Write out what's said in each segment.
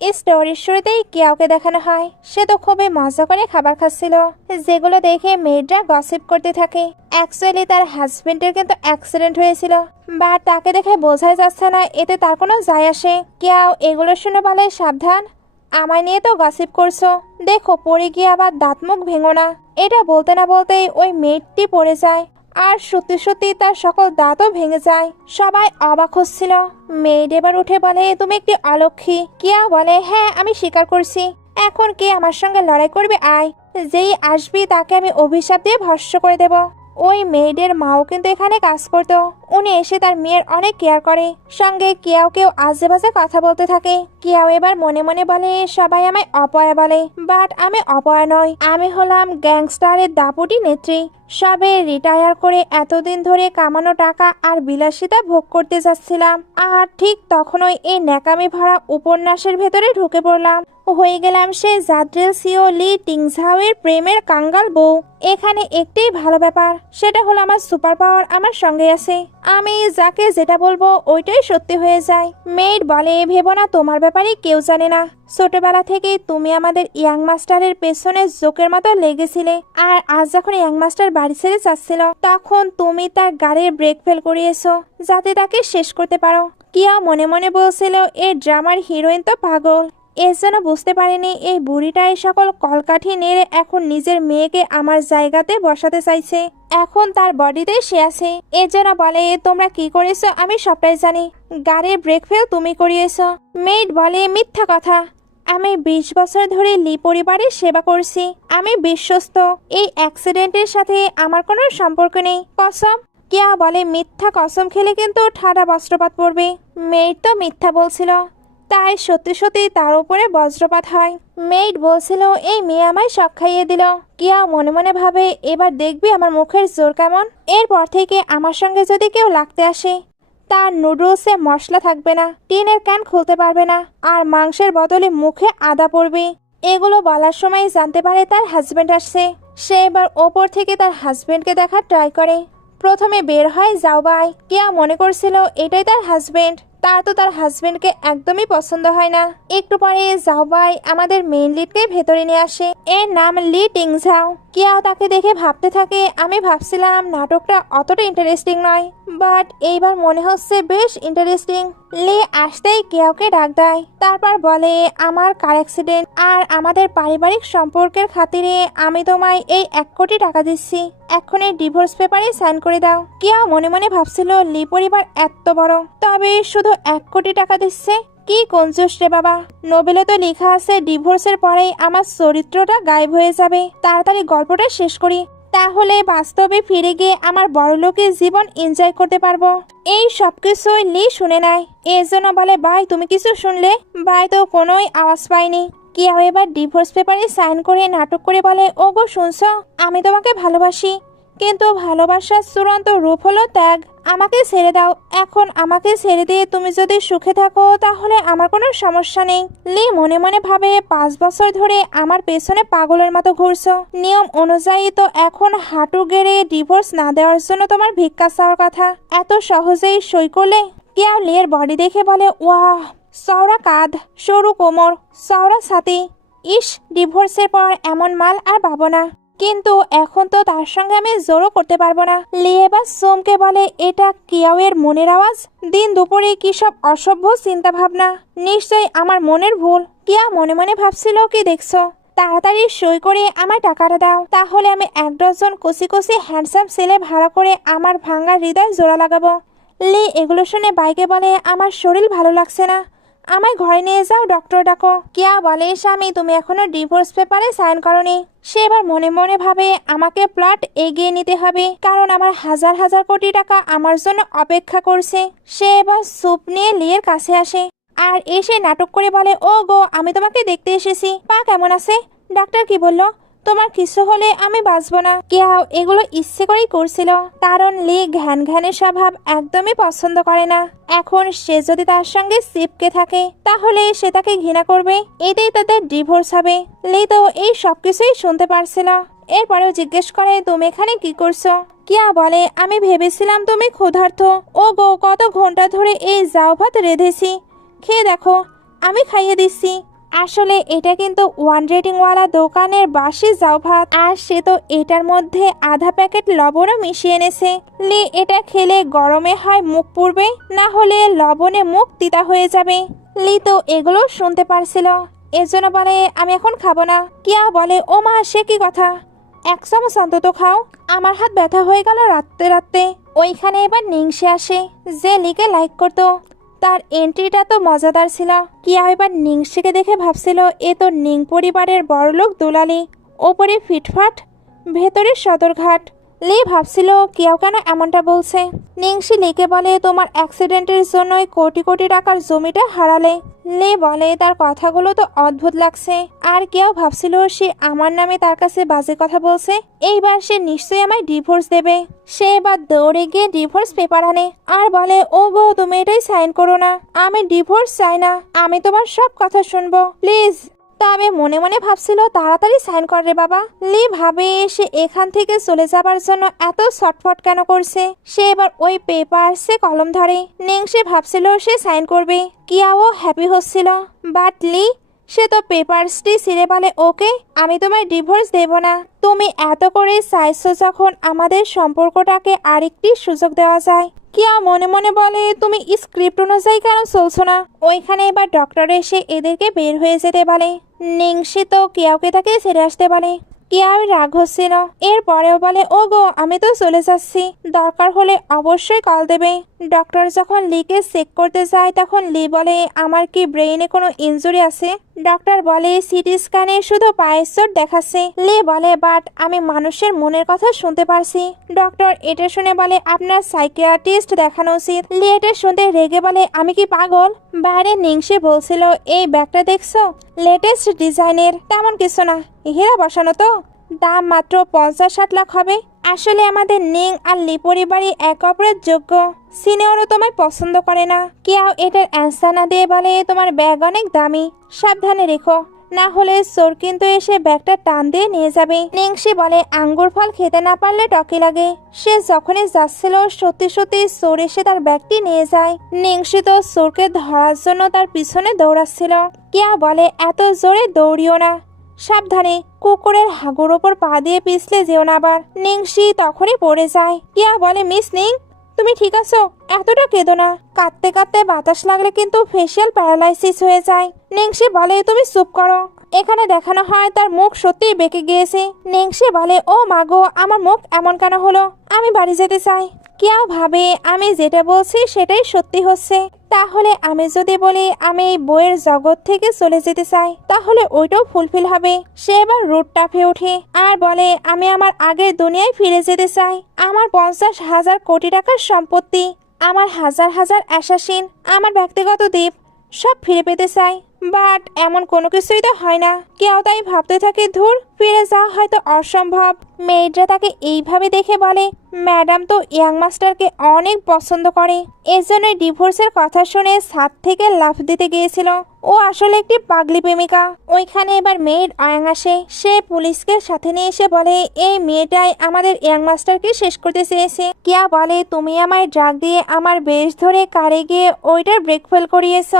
স্টোরির শুরুতেই কেউকে দেখানো হয় সে তো খুবই মজা করে খাবার খাচ্ছিল, যেগুলো দেখে মেয়েরা গসিপ করতে থাকে। অ্যাকচুয়ালি তার হাজবেন্ডের কিন্তু অ্যাক্সিডেন্ট হয়েছিল, বা তাকে দেখে বোঝাই যাচ্ছে না এতে তার কোনো যায় আসে। কেউ এগুলো শুনে বলে, সাবধান, আমায় নিয়ে তো গসিপ করছো, দেখো পড়ে গিয়ে আবার দাঁত মুখ ভেঙো না। এটা বলতে না বলতেই ওই মেয়েটি পড়ে যায়, আর সত্যি সত্যি তার সকল দাঁতও ভেঙে যায়। সবাই অবাক হচ্ছিল। মেয়েড এবার উঠে বলে, তুমি একটি অলক্ষী। কিয়া বলে, হ্যাঁ আমি স্বীকার করছি। এখন কে আমার সঙ্গে লড়াই করবে? আয়, যেই আসবি তাকে আমি অভিশাপ দিয়ে ভস্ম করে দেব। ওই মেয়েদের মাও কিন্তু এখানে কাজ করতো, উনি এসে তার মেয়ের অনেক কেয়ার করে। সঙ্গে কেউ কেউ আজে বাজে কথা বলতে থাকে। কেউ এবার মনে মনে বলে, সবাই আমায় অপয়া বলে, বাট আমি অপয়া নই, আমি হলাম গ্যাংস্টারের দাপুটি নেত্রী। সবে রিটায়ার করে এতদিন ধরে কামানো টাকা আর বিলাসিতা ভোগ করতে যাচ্ছিলাম, আর ঠিক তখনই এই ন্যাকামি ভরা উপন্যাসের ভেতরে ঢুকে পড়লাম। হয়ে গেলাম সে জাদ্রেল সিও লি টিংঝাওয়ের প্রেমের কাঙ্গাল বউ। এখানে একটাই ভালো ব্যাপার, সেটা হলো আমার সুপার পাওয়ার আমার সঙ্গে আছে। আমি যাকে যেটা বলবো ওইটাই সত্যি হয়ে যায়। মেয়েড বলে, ভেবো না তোমার ব্যাপারে কেউ জানে না, ছোটবেলা থেকেই তুমি আমাদের ইয়াং মাস্টারের পেছনে জোকের মতো লেগেছিলে, আর আজ যখন ইয়াং মাস্টার বাড়ি ছেড়ে যাচ্ছিল তখন তুমি তার গাড়ির ব্রেক ফেল করিয়েছো যাতে তাকে শেষ করতে পারো। কিয়া মনে মনে বলছিল, এই ড্রামার হিরোইন তো পাগল, এর জন্য বুঝতে পারিনি এই বুড়িটাই সকল কলকাঠি নেড়ে এখন নিজের মেয়েকে আমার জায়গাতে বসাতে চাইছে। এখন তার বডিতে সে আছে। এর জন্য বলে, তোমরা কি করেছো আমি সবটাই জানি, গাড়ির ব্রেক ফেল তুমি করিয়েছো। মেয়েড বলে, মিথ্যা কথা, আমি 20 বছর ধরে লি পরিবারের সেবা করছি, আমি বিশ্বস্ত, এই অ্যাক্সিডেন্টের সাথে আমার কোনো সম্পর্ক নেই, কসম। কিয়া বলে, মিথ্যা কসম খেলে কিন্তু ঠাডা বস্ত্রপাত পড়বে। মেয়েড তো মিথ্যা বলছিল, তাই সত্যি সত্যি তার উপরে বজ্রপাত হয়। মেইড বলছিল, এই মেয়ে আমায় শখ খাইয়ে দিল। কিয়া মনে মনে ভাবে, এবার দেখবি আমার মুখের জোর কেমন। এরপর থেকে আমার সঙ্গে যদি কেউ লাগতে আসে, তার নুডলসে মশলা থাকবে না, টিনের ক্যান খুলতে পারবে না, আর মাংসের বদলে মুখে আদা পড়বে। এগুলো বলার সময় জানতে পারে তার হাজবেন্ড আসছে। সে এবার ওপর থেকে তার হাজবেন্ডকে দেখার ট্রাই করে। প্রথমে বের হয় জাওবাই। কিয়া মনে করছিল এটাই তার হাজবেন্ড, তার তো তার হাজবেন্ডকে একদমই পছন্দ হয় না। একটু পরে জাওবাই আমাদের মেইন লিডকে ভেতরে নিয়ে আসে, এর নাম লি টিংঝাও। কিয়াও তাকে দেখে ভাবতে থাকে, আমি ভাবছিলাম নাটকটা অতটা ইন্টারেস্টিং নয়, বাট এইবার মনে হচ্ছে বেশ ইন্টারেস্টিং। লি আসতেই কেউকে ডাক দেয়, তারপর বলে, আমার কার অ্যাক্সিডেন্ট আর আমাদের পারিবারিক সম্পর্কের খাতিরে আমি তোমায় এই 1 কোটি টাকা দিচ্ছি, এক্ষুনি ডিভোর্স পেপারে সাইন করে দাও। কিয়া মনে মনে ভাবছিল, লি পরিবার এত বড়, তবে শুধু 1 কোটি টাকা দিচ্ছে, কি কঞ্জুস রে বাবা। নোবেলে তো লেখা আছে ডিভোর্সের পরেই আমার চরিত্রটা গায়েব হয়ে যাবে। তাড়াতাড়ি গল্পটা শেষ করি, তাহলে বাস্তবে ফিরে গিয়ে আমার বড়লোকের জীবন এনজয় করতে পারবো। এই সবকিছুই লি শুনে নেয়, এর জন্য বলে, ভাই তুমি কিছু শুনলে? ভাই তো কোনোই আওয়াজ পায়নি। কিয়া এবার ডিভোর্স পেপারে সাইন করে নাটক করে বলে, ওগো শুনছো, আমি তোমাকে ভালোবাসি, কিন্তু ভালোবাসার চূড়ান্ত রূপ হলো ত্যাগ। আমাকে ছেড়ে দাও, এখন আমাকে ছেড়ে দিয়ে তুমি যদি সুখে থাকো তাহলে আমার কোনো সমস্যা নেই। লি মনে মনে ভাবে, 5 বছর ধরে আমার পেছনে পাগলের মতো ঘুরছো, নিয়ম অনুযায়ী তো এখন হাঁটু গেড়ে ডিভোর্স না দেওয়ার জন্য তোমার ভিক্ষা চাওয়ার কথা, এত সহজেই সই করলে? কেউ লিয়ের বডি দেখে বলে, ওয়াহ, চওড়া কাঁধ, সরু কোমর, চওড়া ছাতি, ইস, ডিভোর্সের পর এমন মাল আর পাবো না, কিন্তু এখন তো তার সঙ্গে আমি জোরও করতে পারবো না। লিয়ে বা সোমকে বলে, এটা কিয়াওয়ের মনের আওয়াজ? দিন দুপুরে কি সব অসভ্য চিন্তা ভাবনা, নিশ্চয়ই আমার মনের ভুল। কিয়া মনে মনে ভাবছিল, কি দেখছো, তাড়াতাড়ি সই করে আমার টাকাটা দাও, তাহলে আমি 1 ডজন কচি কচি হ্যান্ডসাম ছেলে ভাড়া করে আমার ভাঙা হৃদয় জোড়া লাগাবো। লি এগুলো শুনে বাইকে বলে, আমার শরীর ভালো লাগছে না, আমায় ঘরে নিয়ে যাও, ডক্টর ডাকো। কিয়া বলে, স্বামী তুমি এখনো ডিভোর্স পেপারে সাইন করনি। সে এবার মনে মনে ভাবে, আমাকে প্লট এগিয়ে নিতে হবে, কারণ আমার হাজার হাজার কোটি টাকা আমার জন্য অপেক্ষা করছে। সে এবার স্যুপ নিয়ে লিয়ের কাছে আসে, আর এসে নাটক করে বলে, ও গো, আমি তোমাকে দেখতে এসেছি, পা কেমন আছে? ডাক্তার কি বললো? তোমার কিছু হলে আমি বাঁচবো না। কেউ এগুলো ইচ্ছে করেই করছিল, কারণ লি ঘ্যান ঘ্যানের স্বভাব একদমই পছন্দ করে না। এখন সে যদি তার সঙ্গে চিপকে থাকে তাহলে সে তাকে ঘৃণা করবে, এতেই তাদের ডিভোর্স হবে। লি তো এই সবকিছুই শুনতে পারছিল। এরপরেও জিজ্ঞেস করে, তুমি এখানে কি করছো? কিয়া বলে, আমি ভেবেছিলাম তুমি ক্ষুধার্ত। ও গো, কত ঘন্টা ধরে এই জাউ ভাত রেঁধেছি, খেয়ে দেখো, আমি খাইয়ে দিচ্ছি। আসলে এটা কিন্তু 1 রেটিংওয়ালা দোকানের বাসি জাউ ভাত, আর সে তো এটার মধ্যে আধা প্যাকেট লবণও মিশিয়ে এনেছে। লি এটা খেলে গরমে হয় মুখ পুড়বে, না হলে লবণে মুখ তিতা হয়ে যাবে। লি তো এগুলো শুনতে পারছিল, এজন্য বলে আমি এখন খাবো না। কিয়া বলে ও মা, সে কি কথা, 1 চামচ অন্তত খাও, আমার হাত ব্যথা হয়ে গেল রাত্রে রাত্রে। ওইখানে এবার নিংসে আসে, যে লিকে লাইক করতো। তার এন্ট্রিটা তো মজাদার ছিল। কিয়া এবার নিংসিকে দেখে ভাবছিল এ তো নিং পরিবারের বড়লোক দুলালি, ওপরে ফিটফাট, ভেতরে সদরঘাট। লি ভাবছিল কিয়াও কেন এমনটা বলছে। নিংসি লিকে বলে তোমার অ্যাক্সিডেন্টের জন্যই কোটি কোটি টাকার জমিটা হারালে। লে বলে তার কথাগুলো তো অদ্ভুত লাগছে, আর কেউ ভাবছিল সে আমার নামে তার কাছে বাজে কথা বলছে, এইবার সে নিশ্চয়ই আমায় ডিভোর্স দেবে। সে এবার দৌড়ে গিয়ে ডিভোর্স পেপার আনে আর বলে ও গো, তুমি এটাই সাইন করো না, আমি ডিভোর্স চাই না, আমি তোমার সব কথা শুনবো প্লিজ। তবে মনে মনে ভাবছিল তাড়াতাড়ি সাইন কর রে বাবা। লি ভাবে সে এখান থেকে চলে যাবার জন্য এত ছটফট কেন করছে। সে এবার ওই পেপারসে কলম ধরে। নিংসে ভাবছিল সে সাইন করবে, কিয়াও হ্যাপি হচ্ছিল, বাট লি সে তো পেপারসটি ছিঁড়ে বলে ওকে, আমি তোমায় ডিভোর্স দেব না। তুমি এত করে চাইছো যখন, আমাদের সম্পর্কটাকে আরেকটি সুযোগ দেওয়া যায়। কিয়া মনে মনে বলে তুমি স্ক্রিপ্ট অনুযায়ী কেন চলছো না। ওইখানে এবার ডক্টর এসে এদেরকে বের হয়ে যেতে বলে। নিংসি তো কিয়াওকে তাকে ছেড়ে আসতে বলে। কিয়াও রাগ হচ্ছিল, এরপরেও বলে ও গো, আমি তো চলে যাচ্ছি, দরকার হলে অবশ্যই কল দেবে। ডক্টর যখন লিকে চেক করতে যায় তখন লি বলে আমার কি ব্রেইনে কোনো ইনজুরি আছে। ডক্টর বলে সিটি স্ক্যানে শুধু পায়ের চোট দেখাচ্ছে। লি বলে বাট আমি মানুষের মনের কথা শুনতে পারছি। ডক্টর এটা শুনে বলে আপনার সাইকিয়াট্রিস্ট দেখানো উচিত। লি এটা শুনতে রেগে বলে আমি কি পাগল। বাইরে নিংসে বলছিল এই ব্যাগটা দেখছো, লেটেস্ট ডিজাইনের, তেমন কিছু না, হীরা বসানো তো, দাম মাত্র 50-60 লাখ হবে। আসলে আমাদের নিং আর লি পরিবারই এক অপরের যোগ্য, সিনিয়রও তোমায় পছন্দ করে না। কেউ এটার অ্যান্সার না দিয়ে বলে তোমার ব্যাগ অনেক দামি, সাবধানে রেখো, না হলে চোর কিন্তু এসে ব্যাগটা টান দিয়ে নিয়ে যাবে। নিংসি বলে আঙ্গুর ফল খেতে না পারলে টকে লাগে। সে যখনই যাচ্ছিল সত্যি সত্যি চোর এসে তার ব্যাগটি নিয়ে যায়। নিংসি তো চোরকে ধরার জন্য তার পিছনে দৌড়াচ্ছিল। কেয়া বলে এত জোরে দৌড়িও না, সাবধানে, কুকুরের হাগুর ওপর পা দিয়ে পিছলে যেও না আবার। নিংসি তখনই পড়ে যায়। কিয়া বলে মিস নিং, তুমি ঠিক আছো, এতটা কেঁদো না, কাঁদতে কাঁদতে বাতাস লাগলে কিন্তু ফেসিয়াল প্যারালাইসিস হয়ে যায়। নিংসি বলে তুমি চুপ করো। এখানে দেখানো হয় তার মুখ সত্যিই বেঁকে গিয়েছে। নিংসি বলে ও মাগো, আমার মুখ এমন কেন হলো, আমি বাড়ি যেতে চাই। কেউ ভাবে আমি যেটা বলছি সেটাই সত্যি হচ্ছে, তাহলে আমি যদি বলি আমি এই বইয়ের জগৎ থেকে চলে যেতে চাই তাহলে ওইটাও ফুলফিল হবে। সে এবার রুট টাফে ওঠে আর বলে আমি আমার আগের দুনিয়ায় ফিরে যেতে চাই। আমার 50,000 কোটি টাকার সম্পত্তি, আমার হাজার হাজার অ্যাসাসিন, আমার ব্যক্তিগত দ্বীপ সব ফিরে পেতে চাই। বাট এমন কোনো কিছুই তো হয় না। কেউ তাই ভাবতে থাকে ধুর, ফিরে যাওয়া হয়তো অসম্ভব। মেয়েরা তাকে এইভাবে দেখে বলে ম্যাডাম তো ইয়াং মাস্টারকে অনেক পছন্দ করে, এজন্যই ডিভোর্সের কথা শুনে ছাদ থেকে লাফ দিতে গিয়েছিল। ও আসলে একটি পাগলি প্রেমিকা। ওইখানে এবার মেয়ের অয়াং আসে। সে পুলিশকে সাথে নিয়ে এসে বলে এই মেয়েটাই আমাদের ইয়াং মাস্টারকে শেষ করতে চেয়েছে। কিয়া বলে তুমি আমায় ড্রাগ দিয়ে আমার বেশ ধরে কারে গিয়ে ওইটার ব্রেক ফেল করিয়েছ,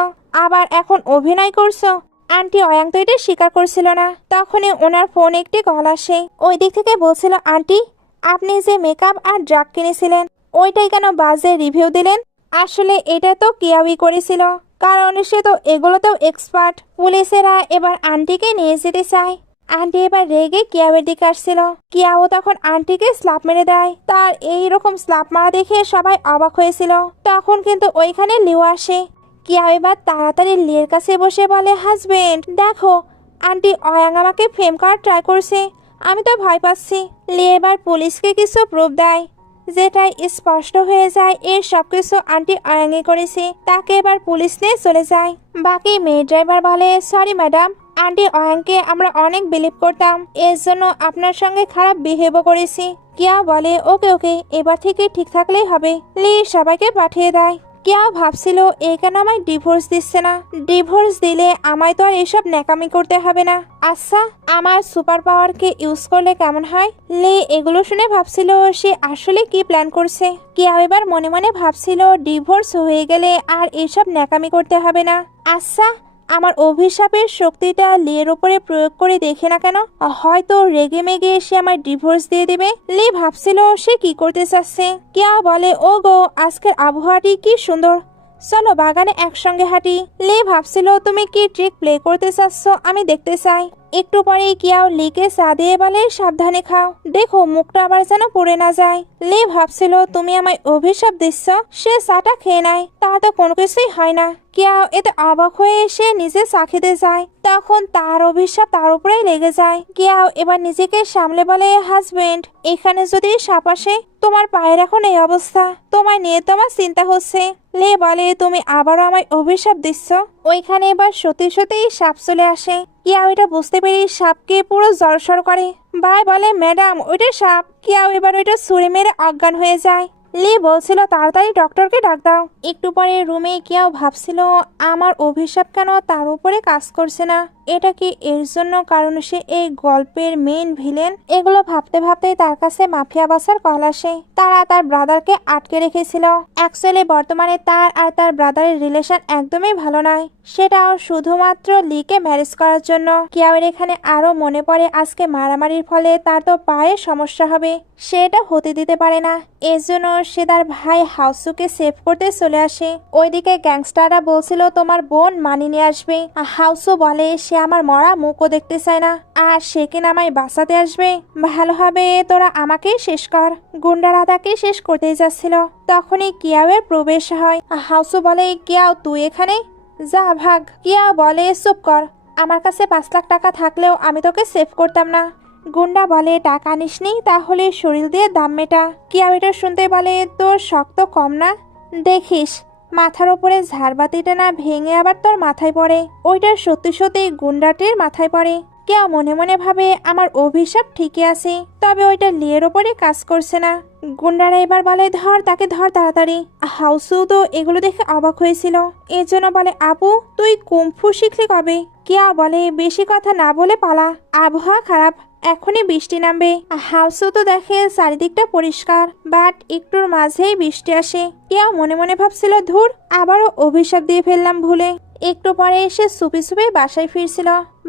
আবার এখন অভিনয় করছো। আন্টি অয়াং তো এটা স্বীকার করছিল না। তখনই ওনার ফোন একটি কল আসে। ওই দিক থেকে বলছিল আন্টি আপনি যে মেকআপ আর ড্রাগ কিনেছিলেন ওইটাই কেন বাজে রিভিউ দিলেন। আসলে এটা তো কিয়াওই করেছিল, কারণ সে তো এগুলোতেও এক্সপার্ট। পুলিশেরা এবার আন্টিকে নিয়ে যেতে চায়। আন্টি এবার রেগে কিয়াওয়ের দিকে আসছিল। কিয়াও তখন আন্টিকে স্ল্যাপ মেরে দেয়। তার এইরকম স্ল্যাপ মারা দেখে সবাই অবাক হয়েছিল। তখন কিন্তু ওইখানে লিও আসে। কিয়াও এবার তাড়াতাড়ি লিয়ের কাছে বসে বলে হাজবেন্ড দেখো, আন্টি অয়াং আমাকে ফেম করার ট্রাই করছে, আমি তো ভয় পাচ্ছি। লি এবার পুলিশকে কিছু প্রুফ দেয়, যেটাই স্পষ্ট হয়ে যায় এর সবকিছু আন্টি অয়াংই করেছে। তাকে এবার পুলিশ নিয়ে চলে যায়। বাকি মেয়ে ড্রাইভার বলে সরি ম্যাডাম, আন্টি অয়াংকে আমরা অনেক বিলিভ করতাম, এর জন্য আপনার সঙ্গে খারাপ বিহেভও করেছি। কিয়া বলে ওকে ওকে, এবার থেকে ঠিক থাকলেই হবে। লি সবাইকে পাঠিয়ে দেয়। কিয়া ভাবছিল এই কেন আমায় ডিভোর্স দিচ্ছে না, ডিভোর্স দিলে আমায় তো আর এসব ন্যাকামি করতে হবে না। আচ্ছা আমার সুপার পাওয়ারকে ইউজ করলে কেমন হয়। লে এগুলো শুনে ভাবছিল সে আসলে কি প্ল্যান করছে। কিয়া এবার মনে মনে ভাবছিল ডিভোর্স হয়ে গেলে আর এসব ন্যাকামি করতে হবে না। আচ্ছা আমার অভিশাপের শক্তিটা লির উপরে প্রয়োগ করে দেখে না কেন, হয়তো রেগে মেগে সে আমার ডিভোর্স দিয়ে দিবে। লি ভাবছিল সে কি করতে চাচ্ছে। কেয়া বলে, ও গো, আজকের আবহাওয়াটি কি সুন্দর, চলো বাগানে একসঙ্গে হাঁটি। লি ভাবছিল তুমি কি ট্রিক প্লে করতে চাচ্ছ আমি দেখতে চাই। একটু পরে কিয়াও লিকে চা দিয়ে বলে, সাবধানে খাও, দেখো মুখটা আবার যেন পড়ে না যায়। লি ভাবছিল তুমি আমায় অভিশাপ দিচ্ছ। সে চাটা খেয়ে নেয়, তার তো কোনো কিছুই হয় না। কিয়াও এতে অবাক হয়ে এসে নিজে চা খেতে যায়, তখন তার অভিশাপ তার উপরেই লেগে যায়। কিয়াও এবার নিজেকে সামলে বলে, হাজবেন্ড, এখানে যদি সাপ আসে, তোমার পায়ের এখন এই অবস্থা, তোমায় নিয়ে তো আমার চিন্তা হচ্ছে। লে বলে, তুমি আবারও আমায় অভিশাপ দিচ্ছ। ওইখানে এবার সত্যি সত্যিই সাপ চলে আসে। কিয়াও এটা বুঝতে পেরে সাপকে পুরো জড়সড় করে। ভাই বলে, ম্যাডাম ওইটা সাপ। কিয়াও এবার ওইটা ছুঁড়ে মেরে অজ্ঞান হয়ে যায়। লি বলছিল তাড়াতাড়ি ডক্টরকে ডাক দাও। একটু পরে রুমে কিয়াও ভাবছিল আমার অভিশাপ কেন তার উপরে কাজ করছে না, এটা কি এর জন্য কারণ সে এই গল্পের মেইন ভিলেন। এগুলো ভাবতে ভাবতেই তার কাছে মাফিয়া বাসার কল আসে। তারা তার ব্রাদারকে আটকে রেখেছিল। অ্যাকচুয়ালি বর্তমানে তার আর তার ব্রাদারের রিলেশন একদমই ভালো নয়, সেটাও শুধুমাত্র লিকে ম্যারেজ করার জন্য। কিয়াওয়ের এখানে আরো মনে পড়ে আজকে মারামারির ফলে তার তো পায়ে সমস্যা হবে, সেটা হতে দিতে পারে না। এর জন্য সে তার ভাই হাউসুকে সেভ করতে চলে আসে। ওইদিকে গ্যাংস্টাররা বলছিল তোমার বোন মানি নিয়ে আসবে। হাউসু বলে সে আমার মরা মুখও দেখতে চায় না, আর সে কিনা আমায় বাঁচাতে আসবে। ভালো হবে তোরা আমাকেই শেষ কর। গুন্ডারা তাকে শেষ করতে যাচ্ছিল, তখনই কিয়াওয়ের প্রবেশ হয়। হাউসু বলে, কিয়াও তুই এখানে, যা ভাগ। কিয়াও বলে, চুপ কর, আমার কাছে 5 লাখ টাকা থাকলেও আমি তোকে সেভ করতাম না। গুন্ডা বলে, টাকা নিসনি তাহলে শরীর দিয়ে দাম মেটা। কিয়াও এটা শুনতে বলে, তোর শক্ত কম না, দেখিস মাথার ওপরে ঝাড়বাতিটা না ভেঙে আবার তোর মাথায় পড়ে। ওইটা সত্যি সত্যি গুন্ডাটির মাথায় পড়ে। কেউ মনে মনে ভাবে আমার অভিশাপ ঠিকই আছে, তবে ওইটা লিয়ের ওপরে কাজ করছে না। গুন্ডারা এবার বলে, ধর তাকে, ধর তাড়াতাড়ি। হাউসু তো এগুলো দেখে অবাক হয়েছিল, এর জন্য বলে, আপু তুই কুমফু শিখলি কবে? কিয়া বলে, বেশি কথা না বলে পালা, আবহাওয়া খারাপ, এখনই বৃষ্টি নামবে। হাউসও তো দেখে চারিদিকটা পরিষ্কার, বাট একটুর মাঝেই বৃষ্টি আসে। কেউ মনে মনে ভাবছিল, ধুর, আবারও অভিশাপ দিয়ে ফেললাম ভুলে। একটু পরে এসে চুপি চুপি বাসায় ফিরছিল,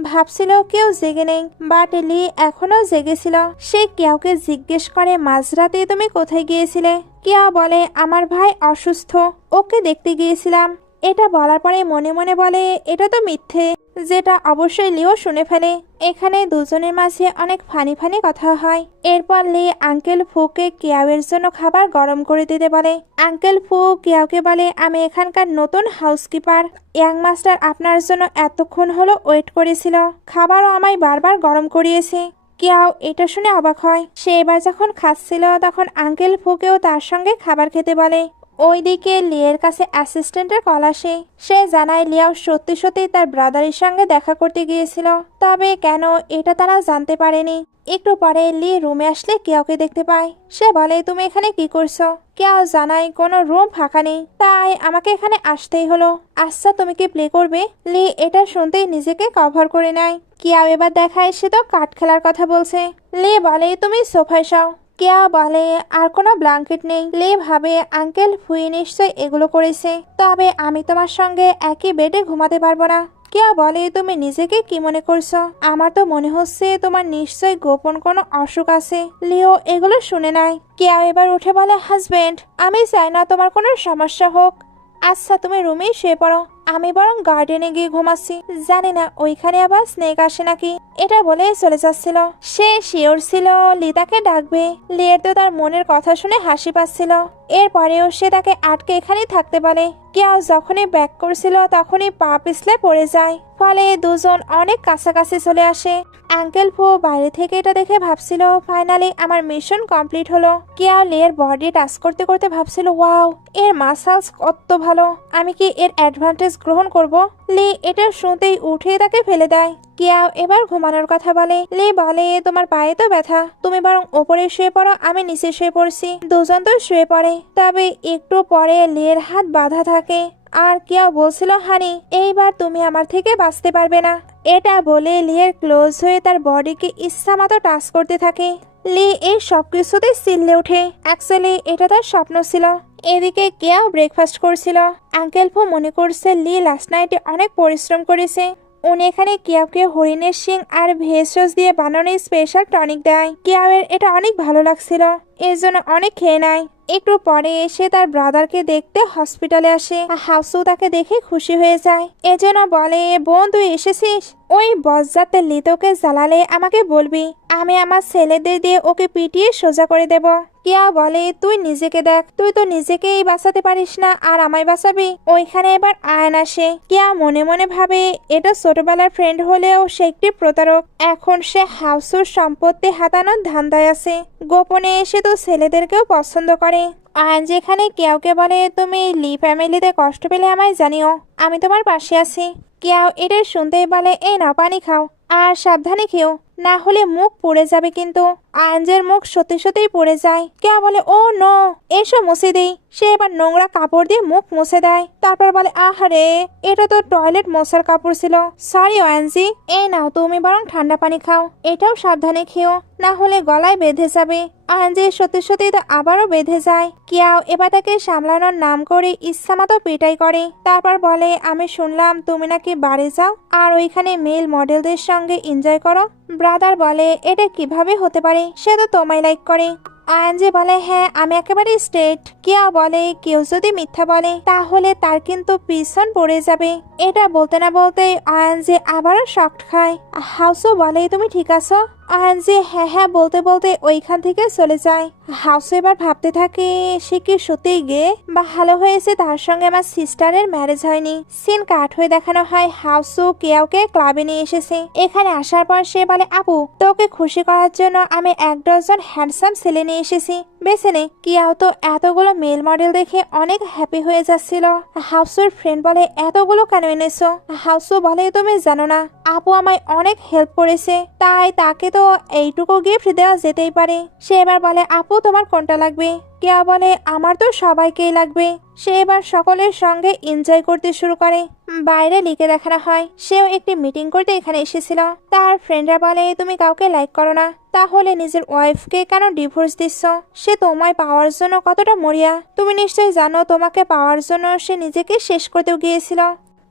ভাবছিল কেউ জেগে নেই, বাট লি এখনো জেগেছিল। সে কেউকে জিজ্ঞেস করে, মাঝরাতে তুমি কোথায় গিয়েছিলে? কেউ বলে, আমার ভাই অসুস্থ, ওকে দেখতে গিয়েছিলাম। এটা বলার পরে মনে মনে বলে, এটা তো মিথ্যে, যেটা অবশ্যই লিও শুনে ফেলে। এখানে দুজনের মাঝে অনেক ফানি ফানি কথা হয়। এরপর লি আঙ্কেল ফুকে কিয়াওয়ের জন্য খাবার গরম করে দিতে বলে। আঙ্কেল ফু কিয়াওকে বলে, আমি এখানকার নতুন হাউসকিপার, ইয়াং মাস্টার আপনার জন্য এতক্ষণ হলো ওয়েট করেছিল, খাবারও আমায় বারবার গরম করিয়েছে। কিয়াও এটা শুনে অবাক হয়। সে এবার যখন খাচ্ছিল তখন আঙ্কেল ফুকেও তার সঙ্গে খাবার খেতে বলে। ওইদিকে লিয়ের কাছে অ্যাসিস্ট্যান্টের কল আসে। সে জানায় লিয়াও সত্যি সত্যি তার ব্রাদারের সঙ্গে দেখা করতে গিয়েছিল, তবে কেন এটা তারা জানতে পারেনি। একটু পরে লি রুমে আসলে কেয়াওকে দেখতে পায়। সে বলে, তুমি এখানে কি করছো? কেয়াও জানায় কোনো রুম ফাঁকা নেই, তাই আমাকে এখানে আসতেই হলো। আচ্ছা তুমি কি প্লে করবে? লি এটা শুনতেই নিজেকে কভার করে নেয়। কিয়াও এবার দেখায় সে তো কাঠ খেলার কথা বলছে। লি বলে, তুমি সোফায় শাও। কেয়া বলে, আর কোনো ব্ল্যাঙ্কেট নেই। লে ভাবে আঙ্কেল ফুই নিশ্চয় এগুলো করেছে, তবে আমি তোমার সঙ্গে একই বেডে ঘুমাতে পারবো না। কেয়া বলে, তুমি নিজেকে কি মনে করছো? আমার তো মনে হচ্ছে তোমার নিশ্চয় গোপন কোনো অসুখ আছে। লিও এগুলো শুনে নাই। কেয়া এবার উঠে বলে, হাজবেন্ড, আমি চাই না তোমার কোনো সমস্যা হোক। আচ্ছা তুমি রুমেই শুয়ে পড়ো, আমি বরং গার্ডেনে গিয়ে ঘুমাচ্ছি। জানি না ওইখানে আবার স্নেক আসে নাকি। এটা বলে চলে যাচ্ছিল। সে শিওর ছিল লি তাকে ডাকবে। লিয়ের তো তার মনের কথা শুনে হাসি পাচ্ছিল। এরপরেও সে তাকে আটকে এখানেই থাকতে বলে। কেউ যখনই ব্যাক করছিল তখনই পা পিছলে পড়ে যায়, ফলে দুজন অনেক কাছাকাছি চলে আসে। আঙ্কেল ফু বাইরে থেকে এটা দেখে ভাবছিল, ফাইনালি আমার মিশন কমপ্লিট হলো। কেয়া লিয়ের বডি টাচ করতে করতে ভাবছিল, ওয়াও, এর মাসেলস কত ভালো, আমি কি এর অ্যাডভান্টেজ গ্রহণ করব? লি এটা শুনতেই উঠে তাকে ফেলে দেয়। কেয়াও এবার ঘুমানোর কথা বলে। লি বলে, তোমার পায়ে তো ব্যথা, তুমি বরং ওপরে শুয়ে পড়ো, আমি নিচে শুয়ে পড়ছি। দুজন তো শুয়ে পড়ে, তবে একটু পরে লিয়ের হাত বাঁধা থাকে। আর কেয়াও বলছিল, হানি, এইবার তুমি আমার থেকে বাঁচতে পারবে না। এটা বলে লিয়ের ক্লোজ হয়ে তার বডিকে ইচ্ছা মতো টাচ করতে থাকে। লি এই সবকিছুতে চিল্লে ওঠে। অ্যাকচুয়ালি এটা তার স্বপ্ন ছিল, এদিকে কেয়াও ব্রেকফাস্ট করছিল। আঙ্কেল ফু মনে করছে লি লাস্ট নাইটে অনেক পরিশ্রম করেছে। উনি এখানে কেয়াওকে হরিণের শিং আর ভেষজ দিয়ে বানানো স্পেশাল টনিক দেয়। কেয়াওয়ের এটা অনেক ভালো লাগছিল, এর জন্য অনেক খেয়ে নেয়। একটু পরে এসে তার ব্রাদারকে দেখতে হসপিটালে আসে। হাউসু তাকে দেখে খুশি হয়ে যায়, এজন্য বলে বোন তুই এসেছিস, ওই বজ্জাতের লিতোকে জ্বালালে আমাকে বলবি, আমি আমার ছেলেদের দিয়ে ওকে পিটিয়ে সোজা করে দেব। কেয়া বলে তুই নিজেকে দেখ, তুই তো নিজেকেই বাঁচাতে পারিস না আর আমায় বাঁচাবি। ওইখানে এবার আয়ন আসে। কেয়া মনে মনে ভাবে এটা ছোটবেলার ফ্রেন্ড হলেও সে একটি প্রতারক। এখন সে হাউসুর সম্পত্তি হাতানোর ধান্দায় আছে। গোপনে এসে তো ছেলেদেরকেও পছন্দ করে। আয়ন যেখানে কেয়াওকে বলে তুমি লি ফ্যামিলিতে কষ্ট পেলে আমায় জানিও, আমি তোমার পাশে আছি। কেয়াও এটা শুনতেই বলে এই নাও পানি খাও আর সাবধানে খেও, না হলে মুখ পুড়ে যাবে। কিন্তু আয়নজের মুখ সত্যি সত্যিই পুড়ে যায়। কেয়া বলে ও নো, এসো মুছে দেই। সে এবার নোংরা কাপড় দিয়ে মুখ মুছে দেয়। তারপর বলে আহারে, এটা তো টয়লেট মোছার কাপড় ছিল, সরি ওয়ানজি। এই নাও তুমি বরং ঠান্ডা পানি খাও, এটাও সাবধানে খেও, না হলে গলায় বেঁধে যাবে। আয়নজি সত্যি সত্যি তো আবারও বেঁধে যায়। কেয়াও এবার তাকে সামলানোর নাম করে ইচ্ছামতো পিটাই করে। তারপর বলে আমি শুনলাম তুমি নাকি বাড়ি যাও আর ওইখানে মেল মডেলদের সঙ্গে এনজয় করো। ব্রাদার বলে এটা কিভাবে হতে পারে, সে তো তোমায় লাইক করে। আয়নজি বলে হ্যাঁ আমি একেবারে স্ট্রেট। কেয়া বলে কেউ যদি মিথ্যা বলে তাহলে তার কিন্তু পিছন পড়ে যাবে। এটা বলতে না বলতে আয়নজি আবারও শক খায়। হাউসও বলে তুমি ঠিক আছো? আয়নজি হ্যাঁ হ্যাঁ বলতে বলতে ওইখান থেকে চলে যায়। হাউসও এবার ভাবতে থাকে সে কি সত্যিই গে, বা ভালো হয়েছে তার সঙ্গে আমার সিস্টারের ম্যারেজ হয়নি। সিন কাট হয়ে দেখানো হয় হাউসও কেয়াওকে ক্লাবে নিয়ে এসেছে। এখানে আসার পর সে বলে আপু তোকে খুশি করার জন্য আমি 1 ডজন হ্যান্ডসাম ছেলে নিয়ে এসেছি, বেছে নে। কেয়াও তো এতগুলো মেল মডেল দেখে অনেক হ্যাপি হয়ে যাচ্ছিল। হাউসুর ফ্রেন্ড বলে এতগুলো কেন এনেছো? হাউসু বলে তুমি জানো না আপু আমায় অনেক হেল্প করেছে, তাই তাকে তো এইটুকু গিফট দেওয়া যেতেই পারে। সে এবার বলে আপু তোমার কোনটা লাগবে? কেয়া বলে আমার তো সবাইকেই লাগবে। সে এবার সকলের সঙ্গে এনজয় করতে শুরু করে। বাইরে লিখে দেখানো হয় সেও একটি মিটিং করতে এখানে এসেছিল। তার ফ্রেন্ডরা বলে তুমি কাউকে লাইক করো না, তাহলে নিজের ওয়াইফকে কেন ডিভোর্স দিচ্ছ? সে তোমায় পাওয়ার জন্য কতটা মরিয়া, তুমি নিশ্চয়ই জানো তোমাকে পাওয়ার জন্য সে নিজেকে শেষ করতেও গিয়েছিল।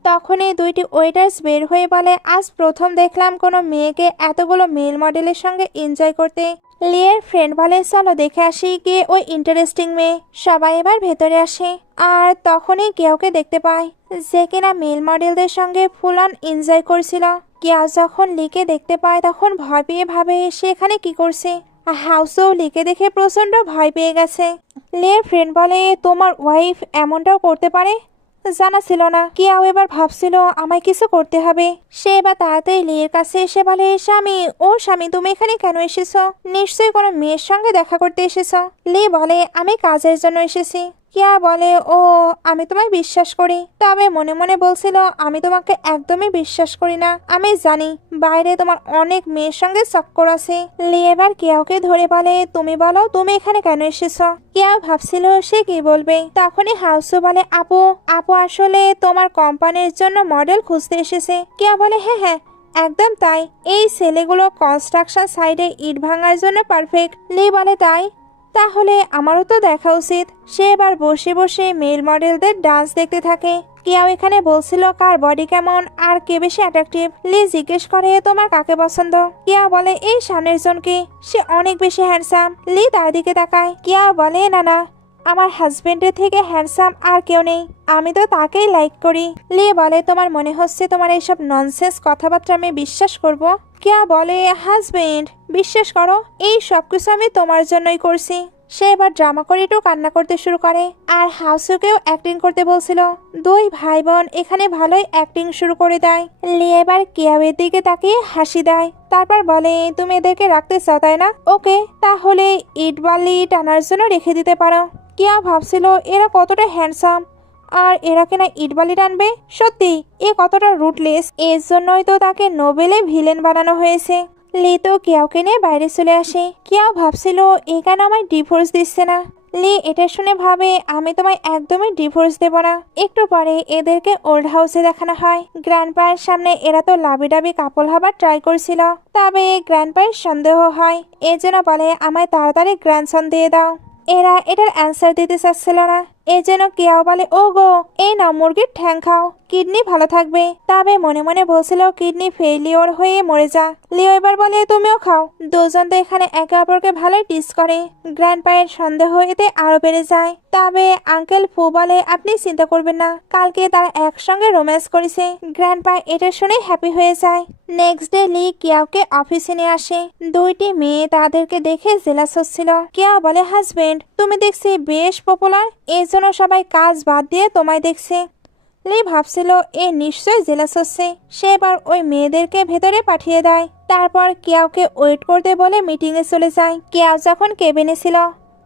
তখনই 2টি ওয়েটার্স বের হয়ে বলে আজ প্রথম দেখলাম কোনো মেয়েকে এতগুলো মেল মডেলের সঙ্গে এনজয় করতে। লিয়ের ফ্রেন্ড বলে চলো দেখে আসি গিয়ে ওই ইন্টারেস্টিং মেয়ে। সবাই এবার ভেতরে আসে আর তখনই কেয়াওকে দেখতে পায় যে কিনা মেল মডেলদের সঙ্গে ফুল অন এনজয় করছিল। কেয়াও যখন লিকে দেখতে পায় তখন ভয় পেয়ে ভাবে সে এখানে কি করছে। হাউসও লিকে দেখে প্রচন্ড ভয় পেয়ে গেছে। লিয়ের ফ্রেন্ড বলে তোমার ওয়াইফ এমনটাও করতে পারে, জানা ছিল না। কেয়াও এবার ভাবছিল আমায় কিছু করতে হবে। সে এবার তাড়াতাড়ি লিয়ের কাছে এসে বলে স্বামী ও স্বামী তুমি এখানে কেন এসেছো? নিশ্চয়ই কোনো মেয়ের সঙ্গে দেখা করতে এসেছো। লি বলে আমি কাজের জন্য এসেছি। কেয়া বলে ও আমি তোমায় বিশ্বাস করি, তবে মনে মনে বলছিল আমি তোমাকে একদমই বিশ্বাস করি না। আমি জানি বাইরে তোমার অনেক মেয়ের সঙ্গে চক্কর আছে। লি এবার কেয়াওকে ধরে বলে তুমি বলো তুমি এখানে কেন এসেছো? কেয়াও ভাবছিল সে কি বলবে। তখনই হাউসু বলে আপু আপু আসলে তোমার কোম্পানির জন্য মডেল খুঁজতে এসেছে। কেয়া বলে হ্যাঁ হ্যাঁ একদম তাই, এই ছেলেগুলো কনস্ট্রাকশন সাইডে ইট ভাঙার জন্য পারফেক্ট। লি বলে তাই, তাহলে আমারও তো দেখা উচিত। সে এবার বসে বসে মেল মডেলদের ডান্স দেখতে থাকে। কেয়াও এখানে বলছিল কার বডি কেমন আর কে বেশি অ্যাট্রাকটিভ। লি জিজ্ঞেস করে তোমার কাকে পছন্দ? কেয়া বলে এই সামনের জনকে, সে অনেক বেশি হ্যান্ডসাম। লি তার দিকে তাকায়। কেয়া বলে না না আমার হাজবেন্ডের থেকে হ্যান্ডসাম আর কেউ নেই, আমি তো তাকেই লাইক করি। লি বলে তোমার মনে হচ্ছে তোমার এইসব ননসেন্স কথাবার্তা আমি বিশ্বাস করব? কেয়া বলে হাজবেন্ড বিশ্বাস করো, এই সবকিছু আমি তোমার জন্যই করছি। সে এবার ড্রামা করে একটু কান্না করতে শুরু করে আর হাউসুকেও অ্যাক্টিং করতে বলছিল। 2 ভাই বোন এখানে ভালোই অ্যাক্টিং শুরু করে দেয়। লি এবার কেয়াওয়ের দিকে তাকিয়ে হাসি দেয়। তারপর বলে তুমি এদেরকে রাখতে চাও তাই না? ওকে, তাহলে ইট বালি টানার জন্য রেখে দিতে পারো। কেয়া ভাবছিল এরা কতটা হ্যান্ডসাম আর এরা কিনা ইট বালি টানবে। সত্যি এ কতটা রুটলেস, এর জন্যই তো তাকে নোবেলে ভিলেন বানানো হয়েছে। লি তো কেয়াওকে নিয়ে বাইরে চলে আসে। কেয়াও ভাবছিল এ কেন আমায় ডিভোর্স দিচ্ছে না। লি এটা শুনে ভাবে আমি তোমায় একদমই ডিভোর্স দেব না। একটু পরে এদেরকে ওল্ড হাউসে দেখানো হয়। গ্র্যান্ডপায়ের সামনে এরা তো লাবিডাবি কাপল হবার ট্রাই করছিল, তবে গ্র্যান্ডপায়ের সন্দেহ হয়, এর জন্য বলে আমায় তাড়াতাড়ি গ্র্যান্ডসন দিয়ে দাও। এরা এটার অ্যান্সার দিতে চাচ্ছিল না। এই যেন কেউ বলে ও গো এই না মুরগির ঠ্যাং খাও, কিডনি ভালো থাকবে। তবে মনে মনে বলছিল কিডনি ফেলিওর হয়ে মরে যা। লিও এবার বলে তুমিও খাও। দুজন তো এখানে একে অপরকে ভালোই টিস করে। গ্র্যান্ডপায়ের সন্দেহ এতে আরো বেড়ে যায়। তবে আঙ্কেল ফু বলে আপনি চিন্তা করবেন না, কালকে তারা একসঙ্গে রোম্যান্স করেছে। গ্র্যান্ডপা এটা শুনে হ্যাপি হয়ে যায়। নেক্সট ডে লি কিয়াওকে অফিসে নিয়ে আসে। দুইটি মেয়ে তাদেরকে দেখে জেলাস হচ্ছিল। কিয়া বলে হাজবেন্ড তুমি দেখছি বেশ পপুলার, এই জন্য সবাই কাজ বাদ দিয়ে তোমায় দেখছে। লি ভাবছিল এ নিশ্চয়ই জেলাস হচ্ছে। সে এবার ওই মেয়েদেরকে ভেতরে পাঠিয়ে দেয়। তারপর কিয়াওকে ওয়েট করতে বলে মিটিংয়ে চলে যায়। কিয়াও যখন কেবিনে ছিল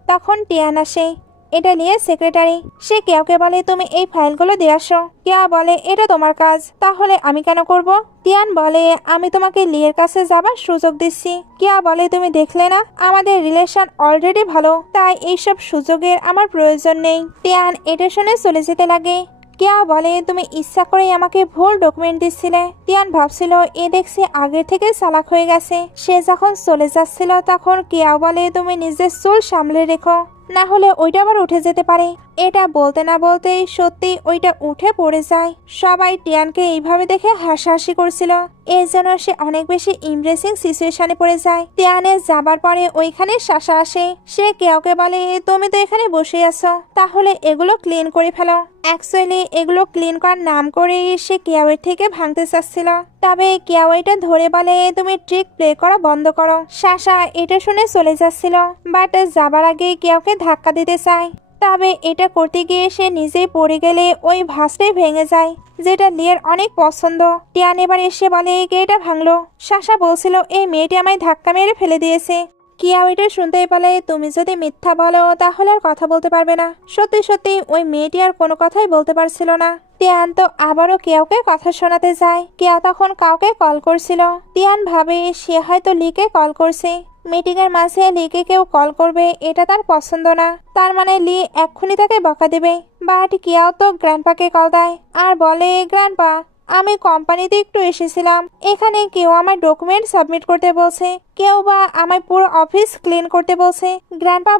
তখন টিয়ান আসে। এটা নিয়ে সেক্রেটারি। সে কিয়াওকে বলে তুমি এই ফাইলগুলো দিয়ে আসো। কিয়া বলে এটা তোমার কাজ, তাহলে আমি কেন করব? টিয়ান বলে আমি তোমাকে লিয়ের কাছে যাবার সুযোগ দিচ্ছি। কিয়া বলে তুমি দেখলে না আমাদের রিলেশন অলরেডি ভালো, তাই এইসব সুযোগের আমার প্রয়োজন নেই। টিয়ান এটা শুনে চলে যেতে লাগে। কিয়া বলে তুমি ইচ্ছা করেই আমাকে ভুল ডকুমেন্ট দিচ্ছিলে। টিয়ান ভাবছিল এ দেখছি আগে থেকে চালাক হয়ে গেছে। সে যখন চলে যাচ্ছিল তখন কিয়া বলে তুমি নিজের চুল সামলে রেখো, না হলে ওইটা আবার উঠে যেতে পারে। এটা বলতে না বলতেই সত্যি ওইটা উঠে পড়ে যায়। সবাই টিয়ানকে এইভাবে দেখে হাসাহাসি করছিল। এর জন্য সে অনেক বেশি ইমপ্রেসিং সিচুয়েশনে পড়ে যায়। টিয়ানে যাবার পরে ওইখানে শাসা আসে। সে কেউকে বলে তুমি তো এখানে বসে আছো, তাহলে এগুলো ক্লিন করে ফেলো। অ্যাকচুয়ালি এগুলো ক্লিন করার নাম করে সে কেয়াওয়ের থেকে ভাঙতে চাচ্ছিল। তবে কেয়াও এটা ধরে বলে তুমি ট্রিক প্লে করা বন্ধ করো। শাসা এটা শুনে চলে যাচ্ছিল, বাট যাবার আগে কেয়াওকে ধাক্কা দিতে চায়। তবে এটা করতে গিয়ে সে নিজেই পড়ে গেলে ওই ভাঁজটাই ভেঙে যায়, যেটা লিয়ের অনেক পছন্দ। টিয়ান এবার এসে বলে কে এটা ভাঙলো? শাসা বলছিল এই মেয়েটি আমায় ধাক্কা মেরে ফেলে দিয়েছে। কিয়াও এটা শুনতেই বলে তুমি যদি মিথ্যা বলো তাহলে আর কথা বলতে পারবে না। সত্যি সত্যি ওই মেয়েটি আর কোনো কথাই বলতে পারছিল না। টিয়ান তো আবারও কেউকে কথা শোনাতে যায়। কেয়া তখন কাউকে কল করছিল। টিয়ান ভাবে সে হয়তো লিকে কল করছে। মিটিং এর মাঝে লিকে কেউ কল করবে এটা তার পছন্দ না। তার মানে লি এক্ষুনি তাকে বকা দেবে। বাট কিয়াও তো গ্র্যান্ডপাকে কল দেয় আর বলে গ্র্যান্ডপা আমি কোম্পানিতে একটু এসেছিলাম, এখানে কেউ আমার ডকুমেন্ট সাবমিট করতে বলছে, কেউ বা আমায় পুরো অফিস ক্লিন করতে বলছে। গ্র্যান্ডপা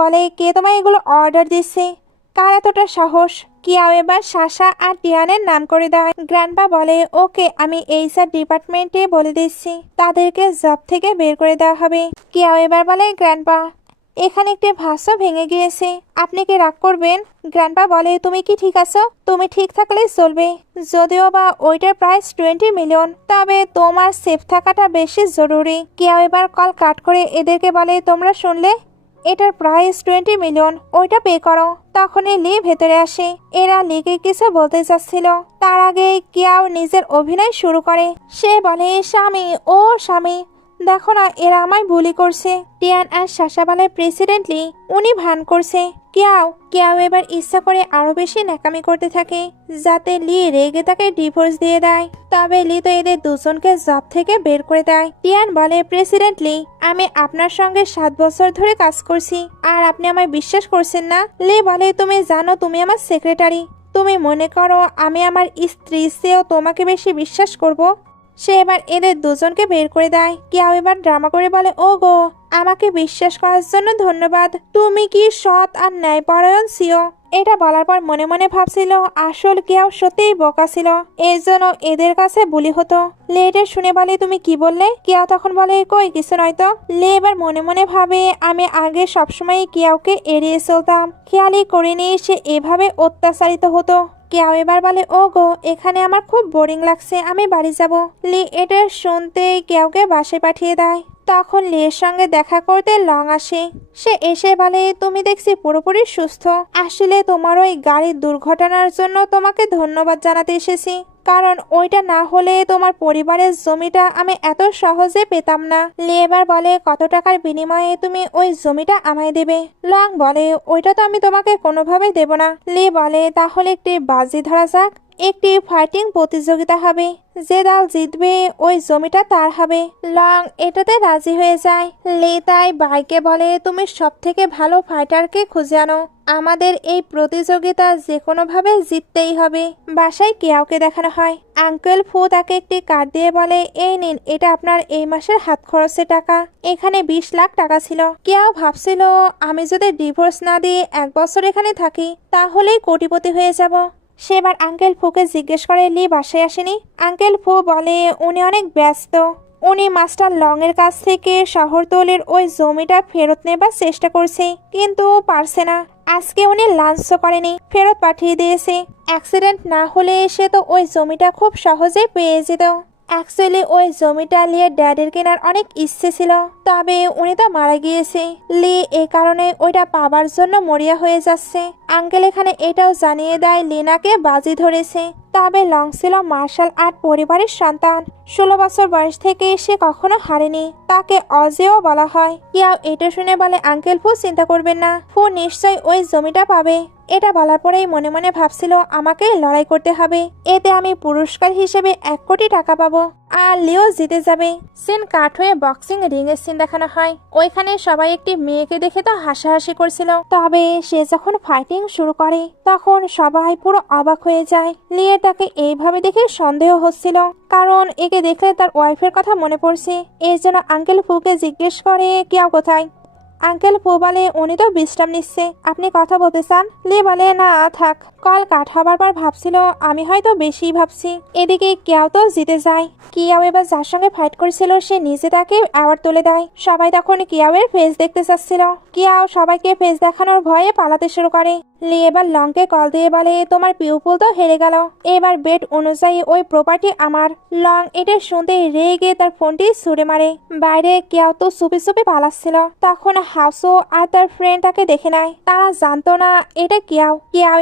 বলে কে তোমায় এগুলো অর্ডার দিচ্ছে? কার এতটা সাহস? কিয়াও এবার শাসা আর টিয়ানের নাম করে দেয়। গ্র্যান্ডপা বলে ওকে আমি এইচআর ডিপার্টমেন্টে বলে দিচ্ছি, তাদেরকে জব থেকে বের করে দেওয়া হবে। কিয়াও এবার বলে গ্র্যান্ডপা এখানে একটি ভাষা ভেঙে গিয়েছে, আপনি কি রাগ করবেন? গ্র্যান্ডপা বলে তুমি কি ঠিক আছো? তুমি ঠিক থাকলে চলবে, যদিও বা ওইটার প্রাইস 20 মিলিয়ন, তবে তোমার সেফ থাকাটা বেশি জরুরি। কিয়াও এবার কল কাট করে এদেরকে বলে তোমরা শুনলে, এটার প্রাইস 20 মিলিয়ন, ওইটা পে করো। তখনই লি ভেতরে আসে। এরা লিকে কিছু বলতে চাচ্ছিল, তার আগে কিয়াও নিজের অভিনয় শুরু করে। সে বলে স্বামী ও স্বামী দেখো না এরা আমায় বুলি করছে। টিয়ান আর শাসা বলে প্রেসিডেন্টলি উনি ভান করছে। কিয়াও এবার ইচ্ছা করে আরো বেশি ন্যাকামি করতে থাকে যাতে লি রেগে তাকে ডিভোর্স দিয়ে দেয়। তবে লি তো এদের দুজনকে জব থেকে বের করে দেয়। টিয়ান বলে প্রেসিডেন্টলি আমি আপনার সঙ্গে 7 বছর ধরে কাজ করছি আর আপনি আমায় বিশ্বাস করছেন না? লি বলে তুমি জানো তুমি আমার সেক্রেটারি, তুমি মনে করো আমি আমার স্ত্রীর চেয়েও তোমাকে বেশি বিশ্বাস করব? সে এবার এদের দুজনকে বের করে দেয়। কিয়াও এবার ড্রামা করে বলে ও গো আমাকে বিশ্বাস করার জন্য ধন্যবাদ, তুমি কি সৎ আর ন্যায়পরায়ণ ছিও। এটা বলার পর মনে মনে ভাবছিল আসল কিয়াও সত্যিই বোকা ছিল, এর জন্য এদের কাছে বুলি হতো। লে এটা শুনে বলে তুমি কি বললে? কিয়াও তখন বলে কই কিছু নয়তো। লে এবার মনে মনে ভাবে আমি আগে সবসময় কিয়াওকে এড়িয়ে চলতাম, খেয়ালই করিনি সে এভাবে অত্যাচারিত হতো। কিয়াও এবার বলে ও গো এখানে আমার খুব বোরিং লাগছে, আমি বাড়ি যাব। লি এটা শুনতে কিয়াওকে বাসে পাঠিয়ে দেয়। তখন লির সঙ্গে দেখা করতে লং আসে। সে এসে বলে তুমি দেখছি পুরোপুরি সুস্থ, আসলে তোমার ওই গাড়ির দুর্ঘটনার জন্য তোমাকে ধন্যবাদ জানাতে এসেছি, কারণ ওইটা না হলে তোমার পরিবারের জমিটা আমি এত সহজে পেতাম না। লি এবার বলে কত টাকার বিনিময়ে তুমি ওই জমিটা আমায় দেবে? লং বলে ওইটা তো আমি তোমাকে কোনোভাবে দেব না। লি বলে তাহলে একটি বাজি ধরা যাক, একটি ফাইটিং প্রতিযোগিতা হবে, যে দল জিতবে ওই জমিটা তার হবে। লং এটাতে রাজি হয়ে যায়। লি তাই ভাইকে বলে, তুমি সব থেকে ভালো ফাইটারকে খুঁজে আনো, আমাদের এই প্রতিযোগিতা যে কোনোভাবে জিততেই হবে। বাসায় কেয়াওকে দেখানো হয়। আঙ্কেল ফু তাকে একটি কার্ড দিয়ে বলে, এই নিন, এটা আপনার এই মাসের হাত খরচের টাকা। এখানে 20 লাখ টাকা ছিল। কেয়াও ভাবছিল, আমি যদি ডিভোর্স না দিয়ে 1 বছর এখানে থাকি তাহলেই কোটিপতি হয়ে যাব। সেবার আঙ্কেল ফুকে জিজ্ঞেস করে লি বাসায় আসেনি। আঙ্কেল ফু বলে উনি অনেক ব্যস্ত, উনি মাস্টার লং এর কাছ থেকে শহরতলির ওই জমিটা ফেরত নেবার চেষ্টা করছে, কিন্তু পারছে না। আজকে উনি লাঞ্চও করেনি, ফেরত পাঠিয়ে দিয়েছে। অ্যাক্সিডেন্ট না হলে সে তো ওই জমিটা খুব সহজে পেয়ে যেত। অ্যাকচুয়ালি ওই জমিটা লিয়ের ড্যাডির কেনার অনেক ইচ্ছে ছিল, তবে উনি তো মারা গিয়েছে। লি এই কারণে ওইটা পাবার জন্য মরিয়া হয়ে যাচ্ছে। আঙ্কেল এখানে এটাও জানিয়ে দেয় লিনাকে বাজি ধরেছে। তবে লং ছিল মার্শাল আর্ট পরিবারের সন্তান। 16 বছর বয়স থেকে সে কখনো হারেনি, তাকে অজেও বলা হয়। কেউ এটা শুনে বলে, আঙ্কেল ফু চিন্তা করবেন না, ফু নিশ্চয় ওই জমিটা পাবে। এটা বলার পরেই মনে মনে ভাবছিল, আমাকে লড়াই করতে হবে, এতে আমি পুরস্কার হিসেবে 1 কোটি টাকা পাবো, আর লিও জিতে যাবে। সিন কাট হয়ে বক্সিং রিং এর সিন দেখানো হয়। ওইখানে সবাই একটি মেয়েকে দেখে তো হাসাহাসি করছিল, তবে সে যখন ফাইটিং শুরু করে তখন সবাই পুরো অবাক হয়ে যায়। লিয়ে তাকে এইভাবে দেখে সন্দেহ হচ্ছিল, কারণ একে দেখলে তার ওয়াইফের কথা মনে পড়ছে। এর জন্য আঙ্কেল ফুকে জিজ্ঞেস করে, কেউ কোথায়? আঙ্কেল ফু বলে, উনি তো বিশ্রাম নিচ্ছে, আপনি কথা বলতে চান? লি বলে, না থাক। কল কাট হবার পর ভাবছিল, আমি হয়তো বেশি ভাবছি। এদিকে কেউ তো জিতে যায়। কিয়াও এবার যার সঙ্গে ফাইট করেছিল সে নিজে তাকে অ্যাওয়ার্ড তুলে দেয়। সবাই তখন কিয়াওয়ের ফেস দেখতে চাচ্ছিল। কিয়াও সবাইকে ফেস দেখানোর ভয়ে পালাতে শুরু করে। লি এবার লংকে কল দিয়ে বলে, তোমার পিউপুল তো হেরে গেল, এবার বেট অনুযায়ী ওই প্রপার্টি আমার। লং এটা শুনতে রেগে তার ফোনটি ছুড়ে মারে। বাইরে কেউ তো চুপি চুপি পালাচ্ছিল। তখন হাউসো আর তার ফ্রেন্ড তাকে দেখে নেয়। তারা জানতো না এটা কেউ।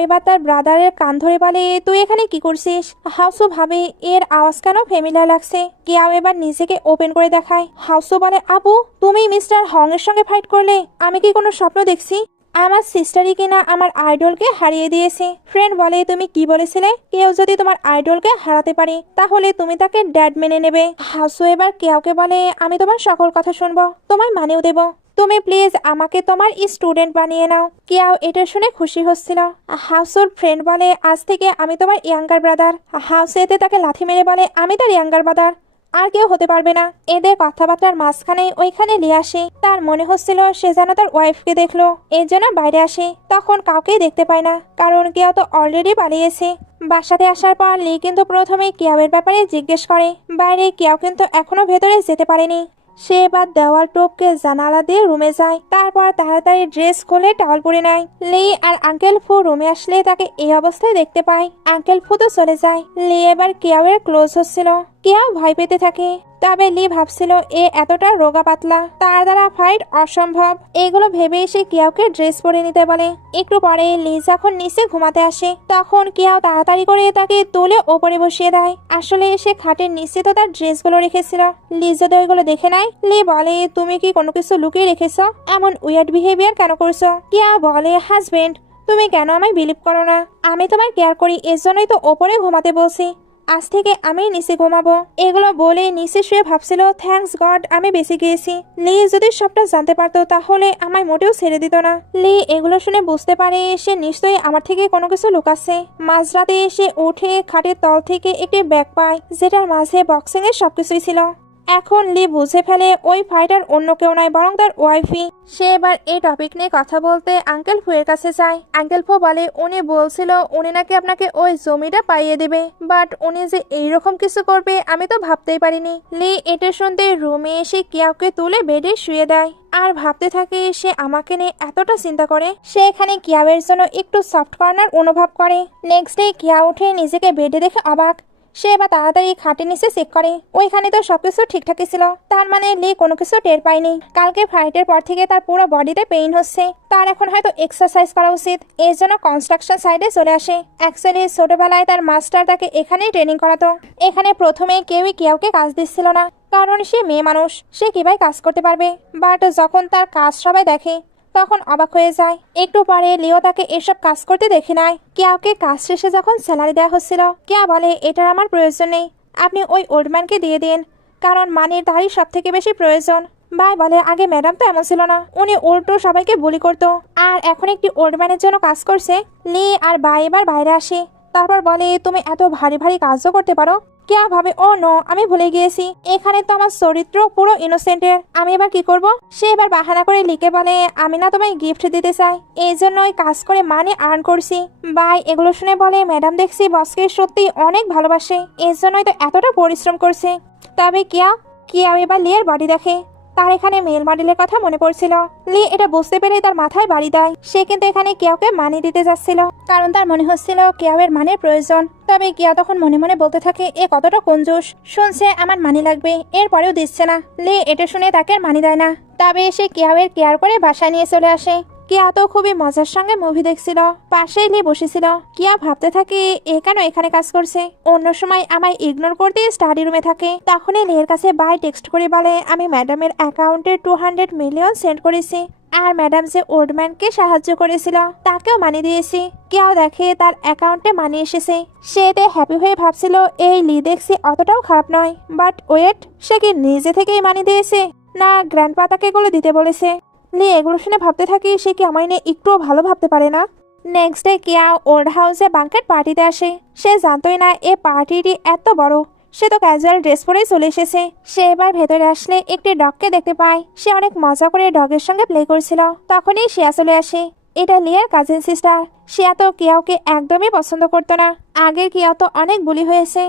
এবার তার ব্রাদারের কান ধরে বলে, তুই এখানে কি করছিস? হাউসো ভাবে এর আওয়াজ কেন ফ্যামিলিয়ার লাগছে। কেউ এবার নিজেকে ওপেন করে দেখায়। হাউসো বলে, আপু তুমি মিস্টার হং এর সঙ্গে ফাইট করলে? আমি কি কোনো স্বপ্ন দেখছি? আমার সিস্টারই কিনা আমার আইডলকে হারিয়ে দিয়েছে। ফ্রেন্ড বলে, তুমি কি বলেছিলে? কেউ যদি তোমার আইডলকে হারাতে পারে তাহলে তুমি তাকে ড্যাড মেনে নেবে। হাউসো এবার কেউকে বলে, আমি তোমার সকল কথা শুনবো, তোমায় মানেও দেব, তুমি প্লিজ আমাকে তোমার স্টুডেন্ট বানিয়ে নাও। কেউ এটা শুনে খুশি হচ্ছিল। হাউসোর ফ্রেন্ড বলে, আজ থেকে আমি তোমার ইয়াঙ্গার ব্রাদার। হাউসো এতে তাকে লাথি মেরে বলে, আমি তার ইয়াঙ্গার ব্রাদার, আর কেউ হতে পারবে না। এদের কথাবার্তার মাঝখানে ওইখানে লিয়ে আসে। তার মনে হচ্ছিল সে যেন তার ওয়াইফকে দেখলো, এর জন্য বাইরে আসে। তখন কাউকেই দেখতে পায় না, কারণ কেউ তো অলরেডি পালিয়েছে। বাসাতে আসার পর লি কিন্তু প্রথমে কেউয়ের ব্যাপারে জিজ্ঞেস করে। বাইরে কেউ কিন্তু এখনো ভেতরে যেতে পারেনি। সে এবার দেওয়াল টপকে জানালা দিয়ে রুমে যায়। তারপর তাড়াতাড়ি ড্রেস খুলে টাওয়াল পরে নেয়। লি আর আঙ্কেল ফু রুমে আসলে তাকে এই অবস্থায় দেখতে পায়। আঙ্কেল ফু তো চলে যায়। লি এবার কেউয়ের ক্লোজ হচ্ছিল। কেউ ভয় পেতে থাকে, তবে লি ভাবছিল এ এতটা রোগা পাতলা, তার দ্বারা ফাইট অসম্ভব। এগুলো ভেবে এসে কেউকে ড্রেস পরে নিতে বলে। একটু পরে লি যখন নিচে ঘুমাতে আসে তখন কেউ তাড়াতাড়ি করে তাকে তুলে ওপরে বসিয়ে দেয়। আসলে সে খাটের নিচে তো তার ড্রেসগুলো রেখেছিল। লি যদি ওইগুলো দেখে নেয়, লি বলে, তুমি কি কোনো কিছু লুকিয়ে রেখেছ? এমন উইয়ার্ড বিহেভিয়ার কেন করছো? কেউ বলে, হাজবেন্ড তুমি কেন আমায় বিলিভ করো না? আমি তোমায় কেয়ার করি, এর জন্যই তো ওপরে ঘুমাতে বলছি, আজ থেকে আমি নিচে ঘুমাবো। এগুলো বলে নিচে শুয়ে ভাবছিল, থ্যাঙ্কস গড আমি বেঁচে গিয়েছি। লি যদি সবটা জানতে পারতো তাহলে আমায় মোটেও ছেড়ে দিত না। লি এগুলো শুনে বুঝতে পারে সে নিশ্চয়ই আমার থেকে কোনো কিছু লুকাচ্ছে। মাঝরাতে এসে উঠে খাটের তল থেকে একটি ব্যাগ পায়, যেটার মাঝে বক্সিং এর সবকিছুই ছিল। এখন লি বুঝে ফেলে ওই ফাইটার অন্য কেউ নয় বরং তার ওয়াইফই। সে এবার এই টপিক নিয়ে কথা বলতে আঙ্কেল ফুয়ের কাছে যায়। আঙ্কেল ফু বলে, উনি বলছিল উনি নাকি আপনাকে ওই জমিটা পাইয়ে দেবে, বাট উনি যে এইরকম কিছু করবে আমি তো ভাবতেই পারিনি। লি এটা শুনতে রুমে এসে কিয়াওকে তুলে বেডে শুয়ে দেয় আর ভাবতে থাকে সে আমাকে নিয়ে এতটা চিন্তা করে। সে এখানে কিয়াওয়ের জন্য একটু সফট কর্নার অনুভব করে। নেক্সট ডে কিয়া উঠে নিজেকে বেডে দেখে অবাক। সে এবার তাড়াতাড়ি খাটের নিচে চেক করে, ওইখানে তো সবকিছু ঠিকঠাকই ছিল। তার মানে লি কোনো কিছু টের পায়নি। কালকে ফাইটের পর থেকে তার পুরো বডিতে পেইন হচ্ছে। তার এখন হয়তো এক্সারসাইজ করা উচিত। এর জন্য কনস্ট্রাকশন সাইডে চলে আসে। অ্যাকচুয়ালি ছোটবেলায় তার মাস্টার তাকে এখানেই ট্রেনিং করাতো। এখানে প্রথমে কেউই কেউকে কাজ দিচ্ছিল না, কারণ সে মেয়ে মানুষ, সে কিভাবে কাজ করতে পারবে। বাট যখন তার কাজ সবাই দেখে তখন অবাক হয়ে যায়। একটু পরে লিও তাকে এসব কাজ করতে দেখে নেয়। কেয়াকে কাজ শেষে যখন স্যালারি দেওয়া হচ্ছিল, কেয়া বলে এটার আমার প্রয়োজন নেই, আপনি ওই ওল্ড ম্যানকে দিয়ে দিন, কারণ মানির তারই সব থেকে বেশি প্রয়োজন। বাই বলে আগে ম্যাডাম তো এমন ছিল না, উনি উল্টো সবাইকে বুলি করতো, আর এখন একটি ওল্ড ম্যানের জন্য কাজ করছে। লি আর বাই এবার বাইরে আসে, তারপর বলে তুমি এত ভারী ভারী কাজও করতে পারো। কেয়া ভাবে ও নো, আমি ভুলে গিয়েছি এখানে তো আমার চরিত্র পুরো ইনোসেন্টের, আমি এবার কি করব। সে এবার বাহানা করে লিকে বলে আমি না তোমায় গিফট দিতে চাই, এই জন্যই কাজ করে মানি আর্ন করছি। বাই এগুলো শুনে বলে ম্যাডাম দেখছি বসকে সত্যি অনেক ভালোবাসে, এই জন্যই তো এতটা পরিশ্রম করছে। তবে কেয়া এবার লিয়ের বডি দেখে, তার এখানে মেল মডেলের কথা মনে পড়ছিল। লি এটা বুঝতে পেরে তার মাথায় বাড়ি দেয়। সে কিন্তু এখানে কেয়াকে মানি দিতে যাচ্ছিল, কারণ তার মনে হচ্ছিল কেয়াওয়ের মানের প্রয়োজন। তবে কেয়া তখন মনে মনে বলতে থাকে এ কতটা কঞ্জুস, শুনছে আমার মানি লাগবে এরপরেও দিচ্ছে না। লি এটা শুনে তাকে মানি দেয় না। তবে সে কেয়াওয়ের কেয়ার করে বাসায় নিয়ে চলে আসে। কেয়া তো খুবই মজার সঙ্গে মুভি দেখছিল, পাশেই লি বসেছিল। কেয়া ভাবতে থাকে এ কেন এখানে কাজ করছে, অন্য সময় আমায় ইগনোর করতে স্টাডি রুমে থাকে। তখনই লিয়ের কাছে বাই টেক্সট করে বলে আমি ম্যাডামের অ্যাকাউন্টে 200 মিলিয়ন সেন্ড করেছি, আর ম্যাডাম যে ওল্ড ম্যানকে সাহায্য করেছিল তাকেও মানি দিয়েছি। কেউ দেখে তার অ্যাকাউন্টে মানি এসেছে। সে এতে হ্যাপি হয়ে ভাবছিল এই লি দেখছি অতটাও খারাপ নয়। বাট ওয়েট, সে কি নিজে থেকেই মানি দিয়েছে, না গ্র্যান্ডপা তাকে এগুলো দিতে বলেছে? লি এগুলো শুনে ভাবতে থাকি সে কি আমায় নিয়ে একটুও ভালো ভাবতে পারে না। নেক্সট ডে কেয়া ওল্ড হাউসে বাঙ্কেট পার্টিতে আসে। সে জানতোই না এ পার্টিটি এত বড়। সে তো ক্যাজুয়াল ড্রেস পরেই চলে এসেছে। সে এবার ভেতরে আসলে একটি ডগকে দেখতে পায়। সে অনেক মজা করে ডগের সঙ্গে প্লে করছিল। তখনই শিয়া চলে আসে। এটা লিয়ার কাজিন সিস্টার। শিয়া তো কেয়াওকে একদমই পছন্দ করতো না। আগের কেয়াও তো অনেক বুলি হয়েছে,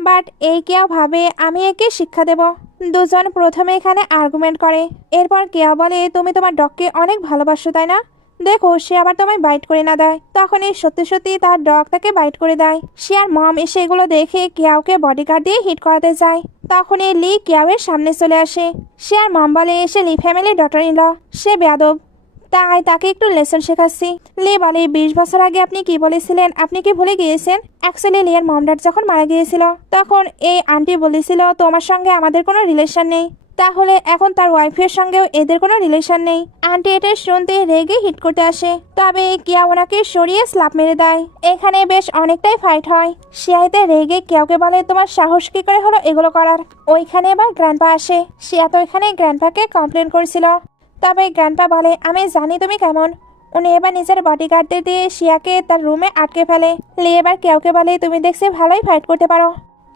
বাট এই কেয়াও ভাবে আমি একে শিক্ষা দেব। দুজন প্রথমে এখানে আর্গুমেন্ট করে। এরপর কেয়া বলে তুমি তোমার ডগকে অনেক ভালোবাসো তাই না, দেখো সে আবার তোমায় বাইট করে না দেয়। তখনই সত্যি সত্যি তার ডগ তাকে বাইট করে দেয়। শিয়ার মম এসে এগুলো দেখে কেয়াওকে বডিগার্ড দিয়ে হিট করাতে যায়। তখনই লি কেয়াওয়ের সামনে চলে আসে। শিয়ার মম বলে এসে লি ফ্যামিলির ডটার ইন ল, সে বেয়াদব, তাই তাকে একটু লেসন শেখাচ্ছি। লি বলে 20 বছর আগে আপনি কি বলেছিলেন, আপনি কি ভুলে গিয়েছেন? অ্যাকচুয়ালি লিয়ার মম ড্যাড যখন মারা গিয়েছিল তখন এই আন্টি বলেছিল তোমার সঙ্গে আমাদের কোনো রিলেশন নেই, তাহলে এখন তার ওয়াইফের সঙ্গেও এদের কোনো রিলেশন নেই। আন্টি এটা শুনতে রেগে হিট করতে আসে, তবে কেয়া ওনাকে সরিয়ে স্ল্যাপ মেরে দেয়। এখানে বেশ অনেকটাই ফাইট হয়। শিয়াইতে রেগে কেয়াকে বলে তোমার সাহস কি করে হলো এগুলো করার। ওইখানে এবার গ্র্যান্ডপা আসে। শিয়া তো এখানে গ্র্যান্ডপাকে কমপ্লেন করেছিল, তবে গ্র্যান্ডপা বলে আমি জানি তুমি কেমন। উনি এবার নিজের বডিগার্ডদের দিয়ে শিয়াকে তার রুমে আটকে ফেলে। লি এবার কেয়াকে বলে তুমি দেখছি ভালোই ফাইট করতে পারো।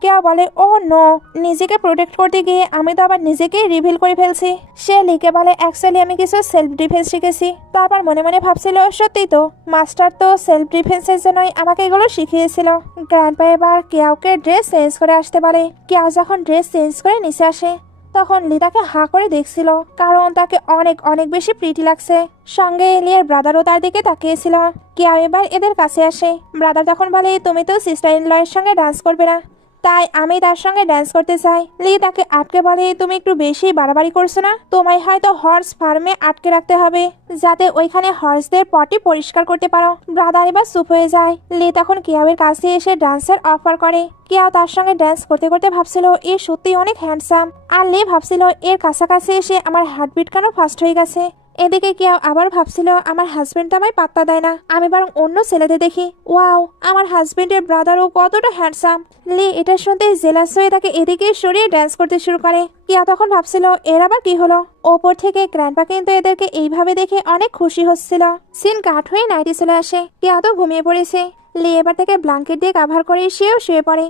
কেয়া বলে ও নো, নিজেকে প্রোটেক্ট করতে গিয়ে আমি তো আবার নিজেকেই রিভিল করে ফেলছি। সে লিকে বলে অ্যাকচুয়ালি আমি কিছু সেলফ ডিফেন্স শিখেছি। তারপর মনে মনে ভাবছিল সত্যি তো, মাস্টার তো সেলফ ডিফেন্সের জন্যই আমাকে এগুলো শিখিয়েছিল। গ্র্যান্ডপা এবার কেয়াওকে ড্রেস চেঞ্জ করে আসতে বলে। কেয়াও যখন ড্রেস চেঞ্জ করে নিচে আসে তখন লি তাকে হাঁ করে দেখছিল, কারণ তাকে অনেক অনেক বেশি প্রিটি লাগছে। সঙ্গে এলিয়ার ব্রাদারও তার দিকে তাকিয়েছিল। কেয়া এবার এদের কাছে আসে। ব্রাদার তখন বলে তুমি তো সিস্টার ইন লয়ের সঙ্গে ডান্স করবে না, তাই আমি তার সঙ্গে ডান্স করতে চাই। লি তাকে আটকে বলে তুমি একটু বেশি বাড়াবাড়ি করছো না, তোমায় হয়তো হর্স ফার্মে আটকে রাখতে হবে যাতে ওইখানে হর্সদের পটি পরিষ্কার করতে পারো। ব্রাদার এবার চুপ হয়ে যায়। লি তখন কেয়াওয়ের কাছে এসে ডান্সের অফার করে। কেয়াও তার সঙ্গে ডান্স করতে করতে ভাবছিল এ সত্যি অনেক হ্যান্ডসাম, আর লি ভাবছিল এর কাছাকাছি এসে আমার হার্টবিট কেন ফাস্ট হয়ে গেছে। এদিকে কেউ আবার ভাবছিল আমার হাজবেন্ড আমায় পাত্তা দেয় না, আমি বরং অন্য ছেলেদের দেখি। ওয়াও, আমার হাজবেন্ডের ব্রাদারও কতটা হ্যান্ডসাম। লি এটা শুনতে জেলাস হয়ে তাকে এদিকে সরিয়ে ডান্স করতে শুরু করে। কেয়া তখন ভাবছিল এর আবার কি হলো। ওপর থেকে গ্র্যান্ডপা কিন্তু এদেরকে এইভাবে দেখে অনেক খুশি হচ্ছিল। সিন কাট হয়ে নাইটে চলে আসে। কেয়া তো ঘুমিয়ে পড়েছে। লি এবার তাকে ব্ল্যাঙ্কেট দিয়ে কাভার করে সেও শুয়ে পড়ে।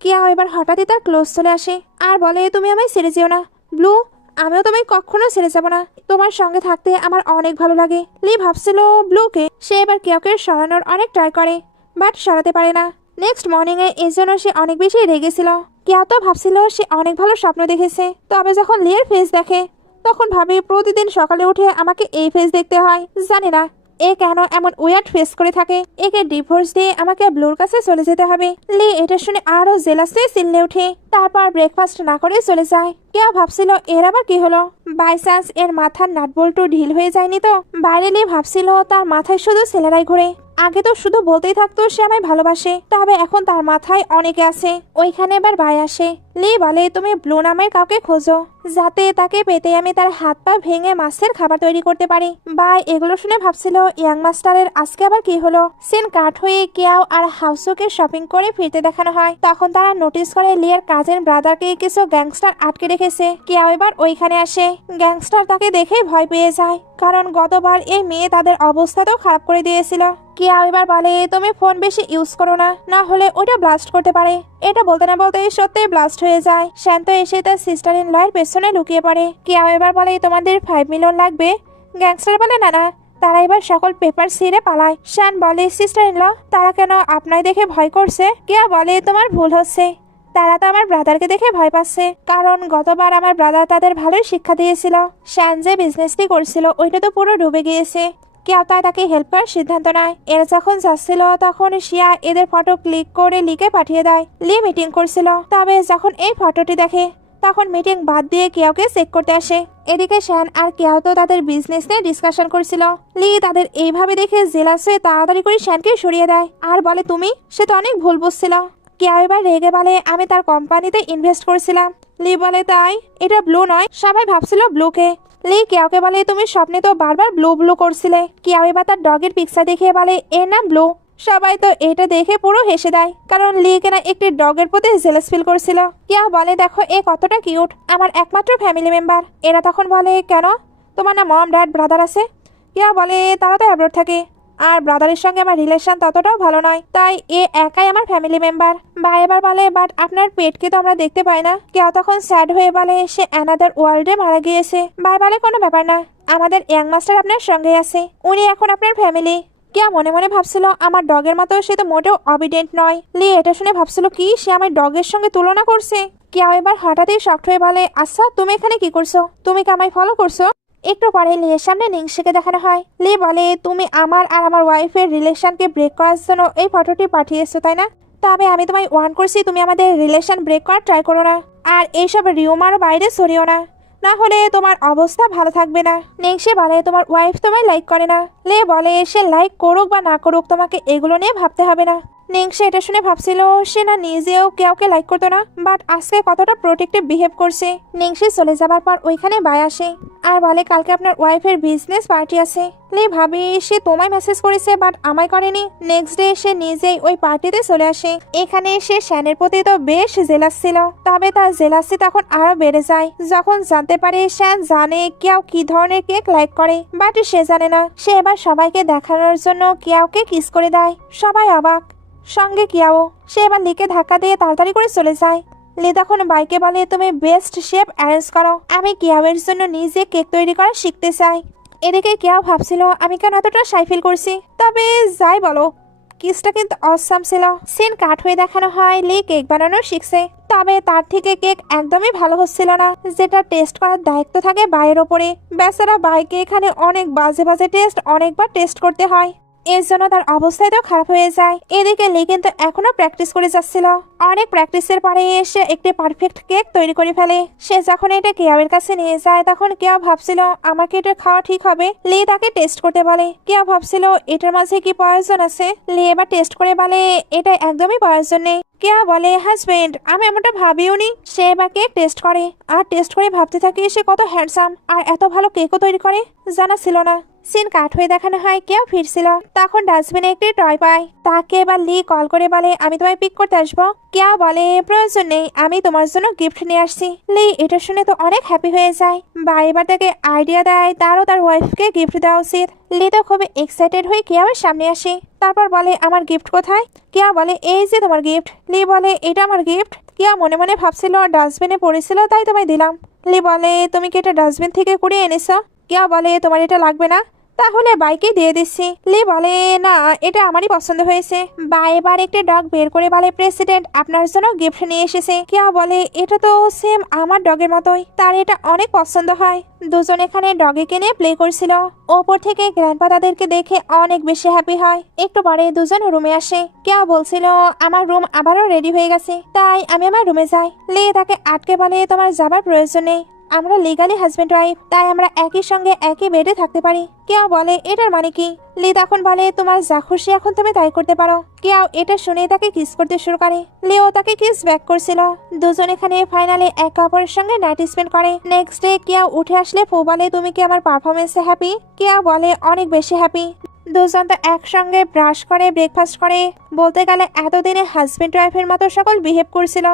কেয়া এবার হঠাৎই তার ক্লোজ চলে আসে আর বলে তুমি আমায় ছেড়ে যেও না ব্লু, আমিও তোমায় কখনো ছেড়ে যাবো না, তোমার সঙ্গে থাকতে আমার অনেক ভালো লাগে। লি ভাবছিল ব্লুকে সে এবার কেয়াকে সরানোর অনেক ট্রাই করে, বাট সরাতে পারে না। নেক্সট মর্নিং এ এর জন্য সে অনেক বেশি রেগেছিল। কেয়া তো ভাবছিল সে অনেক ভালো স্বপ্ন দেখেছে, তবে যখন লিয়ের ফেস দেখে তখন ভাবে প্রতিদিন সকালে উঠে আমাকে এই ফেস দেখতে হয়। জানি না এ কেন এমন ওয়ার্ড ফেস করে থাকে, একে ডিভোর্স দিয়ে আমাকে ব্লুর কাছে চলে যেতে হবে। লি এটা শুনে আরো জেলাসে চিল্লে ওঠে। তারপর ব্রেকফাস্ট না করে চলে যায়। কেউ ভাবছিল এর আবার কি হলো, বাই চান্স এর মাথার নাটবল্টু ঢিল হয়ে যায়নি তো। বাইরে লি ভাবছিল তার মাথায় শুধু ছেলেরাই ঘুরে। আগে তো শুধু বলতেই থাকতো সে আমায় ভালোবাসে, তবে এখন তার মাথায় অনেকে আছে। ওইখানে এবার বাই আসে। লি বলে তুমি ব্লু নামের কাউকে খোঁজো, যাতে তাকে পেতে আমি তার হাত পা ভেঙে মাছের খাবার তৈরি করতে পারি। ভাই এগুলো শুনে ভাবছিল ইয়াং মাস্টারের আজকে আবার কি হলো। সিন কাট হয়ে কিয়াও আর হাউসুকে শপিং করে ফিরতে দেখানো হয়। তখন তারা নোটিস করে লিয়ার কাজিন ব্রাদারকে কিছু গ্যাংস্টার আটকে রেখেছে। কিয়াও এবার ওইখানে আসে। গ্যাংস্টার তাকে দেখে ভয় পেয়ে যায়, কারণ গতবার এই মেয়ে তাদের অবস্থাটাও খারাপ করে দিয়েছিল। কিয়াও এবার বলে তুমি ফোন বেশি ইউজ করো না, না হলে ওটা ব্লাস্ট করতে পারে। এটা বলতে না বলতে সত্যি ব্লাস্ট হয়ে যায়। শান্ত এসে তার সিস্টার ইন লয়ের পেছনে লুকিয়ে পড়ে। কিয়াও এবার বলে তোমাদের 5 মিলিয়ন লাগবে। গ্যাংস্টার বলে না না, তারা এবার সকল পেপার ছিঁড়ে পালায়। শান বলে সিস্টার ইন ল, তারা কেন আপনায় দেখে ভয় করছে? কিয়া বলে তোমার ভুল হচ্ছে, তারা তো আমার ব্রাদারকে দেখে ভয় পাচ্ছে, কারণ গতবার আমার ব্রাদার তাদের ভালোই শিক্ষা দিয়েছিল। শান যে বিজনেসটি করছিল ওইটা তো পুরো ডুবে গিয়েছে। কেউ তাই তাকে হেল্প করার সিদ্ধান্ত নেয়। এরা যখন যাচ্ছিল তখন শিয়া এদের ফটো ক্লিক করে লিকে পাঠিয়ে দেয়। লি মিটিং করছিল, তবে যখন এই ফটোটি দেখে তখন মিটিং বাদ দিয়ে কেউকে চেক করতে আসে। এদিকে শ্যান আর কেউ তো তাদের বিজনেস নিয়ে ডিসকাশন করছিল। লি তাদের এইভাবে দেখে জেলাস হয়ে তাড়াতাড়ি করে শ্যানকে সরিয়ে দেয় আর বলে তুমি, সে তো অনেক ভুল বুঝছিল। কেউ এবার রেগে বলে আমি তার কোম্পানিতে ইনভেস্ট করছিলাম। লি বলে তাই? এটা ব্লু নয়, সবাই ভাবছিল ব্লুকে। লি কেউকে বলে তুমি স্বপ্নে তো বারবার ব্লু ব্লু করছিলে। কেউ এবার তার ডগের পিকচার দেখিয়ে বলে এর নাম ব্লু। সবাই তো এটা দেখে পুরো হেসে দেয়, কারণ লি কেনা একটি ডগের প্রতি জেলাস ফিল করছিল। কেউ বলে দেখো এ কতটা কিউট, আমার একমাত্র ফ্যামিলি মেম্বার। এরা তখন বলে কেন, তোমার না মম ড্যাড ব্রাদার আছে? কেউ বলে তারা তো অ্যাব্রোড থাকে, আর ব্রাদারের সঙ্গে আমার রিলেশন ততটাও ভালো নয়, তাই এ একাই আমার ফ্যামিলি মেম্বার। ভাই এবার বলে বাট আপনার পেটকে তো আমরা দেখতে পাই না। কেউ তখন স্যাড হয়ে বলে সে অ্যানাদার ওয়ার্ল্ডে মারা গিয়েছে। ভাই বলে কোনো ব্যাপার না, আমাদের ইয়াং মাস্টার আপনার সঙ্গে আছে, উনি এখন আপনার ফ্যামিলি। কেউ মনে মনে ভাবছিল আমার ডগের মতো সে তো মোটেও অবিডেন্ট নয়। লি এটা শুনে ভাবছিল কি সে আমার ডগের সঙ্গে তুলনা করছে। কেউ এবার হঠাৎই শক্ট হয়ে বলে আচ্ছা তুমি এখানে কি করছো, তুমি কি আমায় ফলো করছো? একটু পরে লিয়ের সামনে নিংশিকে দেখানো হয়। লি বলে তুমি আমার আর আমার ওয়াইফের রিলেশনকে ব্রেক করার জন্য এই ফটোটি পাঠিয়েছো তাই না? তবে আমি তোমায় ওয়ার্ন করছি তুমি আমাদের রিলেশন ব্রেক করার ট্রাই করো না, আর এইসব রিউমার বাইরে সরিও না, না হলে তোমার অবস্থা ভালো থাকবে না। নিংশি বলে তোমার ওয়াইফ তোমায় লাইক করে না। লে বলে সে লাইক করুক বা না করুক তোমাকে এগুলো নিয়ে ভাবতে হবে না। নিংশি এটা শুনে ভাবছিল সে না নিজেও কাউকে লাইক করতো না, বাট আজকে কতটা প্রোটেক্টিভ বিহেভ করছে। নিংশি চলে যাবার পর ওইখানে বাই আসে আর বলে কালকে আপনার ওয়াইফের বিজনেস পার্টি আছে। লে ভাবি সে তোমায় মেসেজ করেছে বাট আমায় করেনি। নেক্সট ডে সে নিজেই ওই পার্টিতে চলে আসে। এখানে সে শ্যানের প্রতি তো বেশ জেলাস ছিল, তবে তার জেলাসি তখন আরো বেড়ে যায় যখন জানতে পারে শ্যান জানে কেউ কি ধরনের কেক লাইক করে, বাট সে জানে না। সে এবার সবাইকে দেখানোর জন্য কেউকে কিস করে দেয়। সবাই অবাক, সঙ্গে কিয়াও। সে এবার লিকে ধাক্কা দিয়ে তাড়াতাড়ি করে চলে যায়। লি তখন বাইকে বলে তুমি বেস্ট শেপ অ্যারেঞ্জ করো, আমি কিয়াওয়ের জন্য নিজে কেক তৈরি করা শিখতে চাই। এদিকে কিয়াও ভাবছিল আমি কেন এতটা শাই ফিল করছি, তবে যাই বলো কিসটা কিন্তু অসাম ছিল। সিন কাট হয়ে দেখানো হয় লি কেক বানানো শিখছে, তবে তার থেকে কেক একদমই ভালো হচ্ছিল না, যেটা টেস্ট করার দায়িত্ব থাকে বাইয়ের ওপরে। বেচারা বাইকে এখানে অনেক বাজে বাজে টেস্ট অনেকবার টেস্ট করতে হয়, এর জন্য তার অবস্থায় তো খারাপ হয়ে যায়। এদিকে লি কিন্তু এখনো প্র্যাকটিস করে যাচ্ছিল। অনেক প্র্যাকটিসের পরে এসে একটি পারফেক্ট কেক তৈরি করে ফেলে। সে যখন এটা কেয়াওয়ের কাছে নিয়ে যায় তখন কেয়া ভাবছিল আমাকে এটা খাওয়া ঠিক হবে। লি তাকে টেস্ট করতে বলে। কেয়া ভাবছিল এটার মাঝে কি প্রয়োজন আছে। লি এবার টেস্ট করে বলে এটা একদমই প্রয়োজন নেই। কেয়া বলে হাজবেন্ড আমি এমনটা ভাবিও নি। সে এবার কেক টেস্ট করে আর টেস্ট করে ভাবতে থাকে সে কত হ্যান্ডসাম আর এত ভালো কেকও তৈরি করে, জানা ছিল না। সিন কাট হয়ে দেখানো হয় কেউ ফিরছিল, তখন ডাস্টবিনে একটি টয় পায়। তাকে এবার লি কল করে বলে আমি তোমায় পিক করতে আসবো। কেউ বলে প্রয়োজন নেই, আমি তোমার জন্য গিফট নিয়ে আসছি। লি এটা শুনে তো অনেক হ্যাপি হয়ে যায় বা এবার তাকে আইডিয়া দেয় তারও তার ওয়াইফকে গিফট দেওয়া উচিত। লি তো খুবই এক্সাইটেড হয়ে কেয়াওয়ের সামনে আসে, তারপর বলে আমার গিফট কোথায়? কেয়া বলে এই যে তোমার গিফট। লি বলে এটা আমার গিফট? কেয়া মনে মনে ভাবছিল ডাস্টবিনে পড়েছিল তাই তোমায় দিলাম। লি বলে তুমি কি এটা ডাস্টবিন থেকে কুড়িয়ে এনেছো? কেয়া বলে তোমার এটা লাগবে না, তাহলে বাইকে দিয়ে দিচ্ছি। লি বলে না এটা আমারই পছন্দ হয়েছে। বা এবার একটি ডগ বের করে বলে প্রেসিডেন্ট আপনার জন্য গিফট নিয়ে এসেছে। কেউ বলে এটা তো সেম আমার ডগের মতোই, তার এটা অনেক পছন্দ হয়। দুজন এখানে ডগেকে নিয়ে প্লে করছিল। ওপর থেকে গ্র্যান্ডপা তাদেরকে দেখে অনেক বেশি হ্যাপি হয়। একটু পরে দুজন রুমে আসে। কেউ বলছিল আমার রুম আবারও রেডি হয়ে গেছে, তাই আমি আমার রুমে যাই। লি তাকে আটকে বলে তোমার যাবার প্রয়োজন নেই, আমরা লিগালি হাজবেন্ড ওয়াইফ, তাই আমরা একই সঙ্গে একই বেডে থাকতে পারি। কেউ বলে এটার মানে কি? লি তখন বলে তোমার যা খুশি এখন তুমি তাই করতে পারো। কেউ এটা শুনে তাকে কিস করতে শুরু করে। লিও তাকে কিস ব্যাক করছিল। দুজন এখানে ফাইনালে একে অপরের সঙ্গে নাইট স্পেন্ড করে। নেক্সট ডে কেউ উঠে আসলে ফু বলে তুমি কি আমার পারফরমেন্সে হ্যাপি? কেউ বলে অনেক বেশি হ্যাপি। দুজন তো একসঙ্গে ব্রাশ করে ব্রেকফাস্ট করে, বলতে গেলে এতদিনে হাজবেন্ড ওয়াইফের মতো সকল বিহেভ করছিল।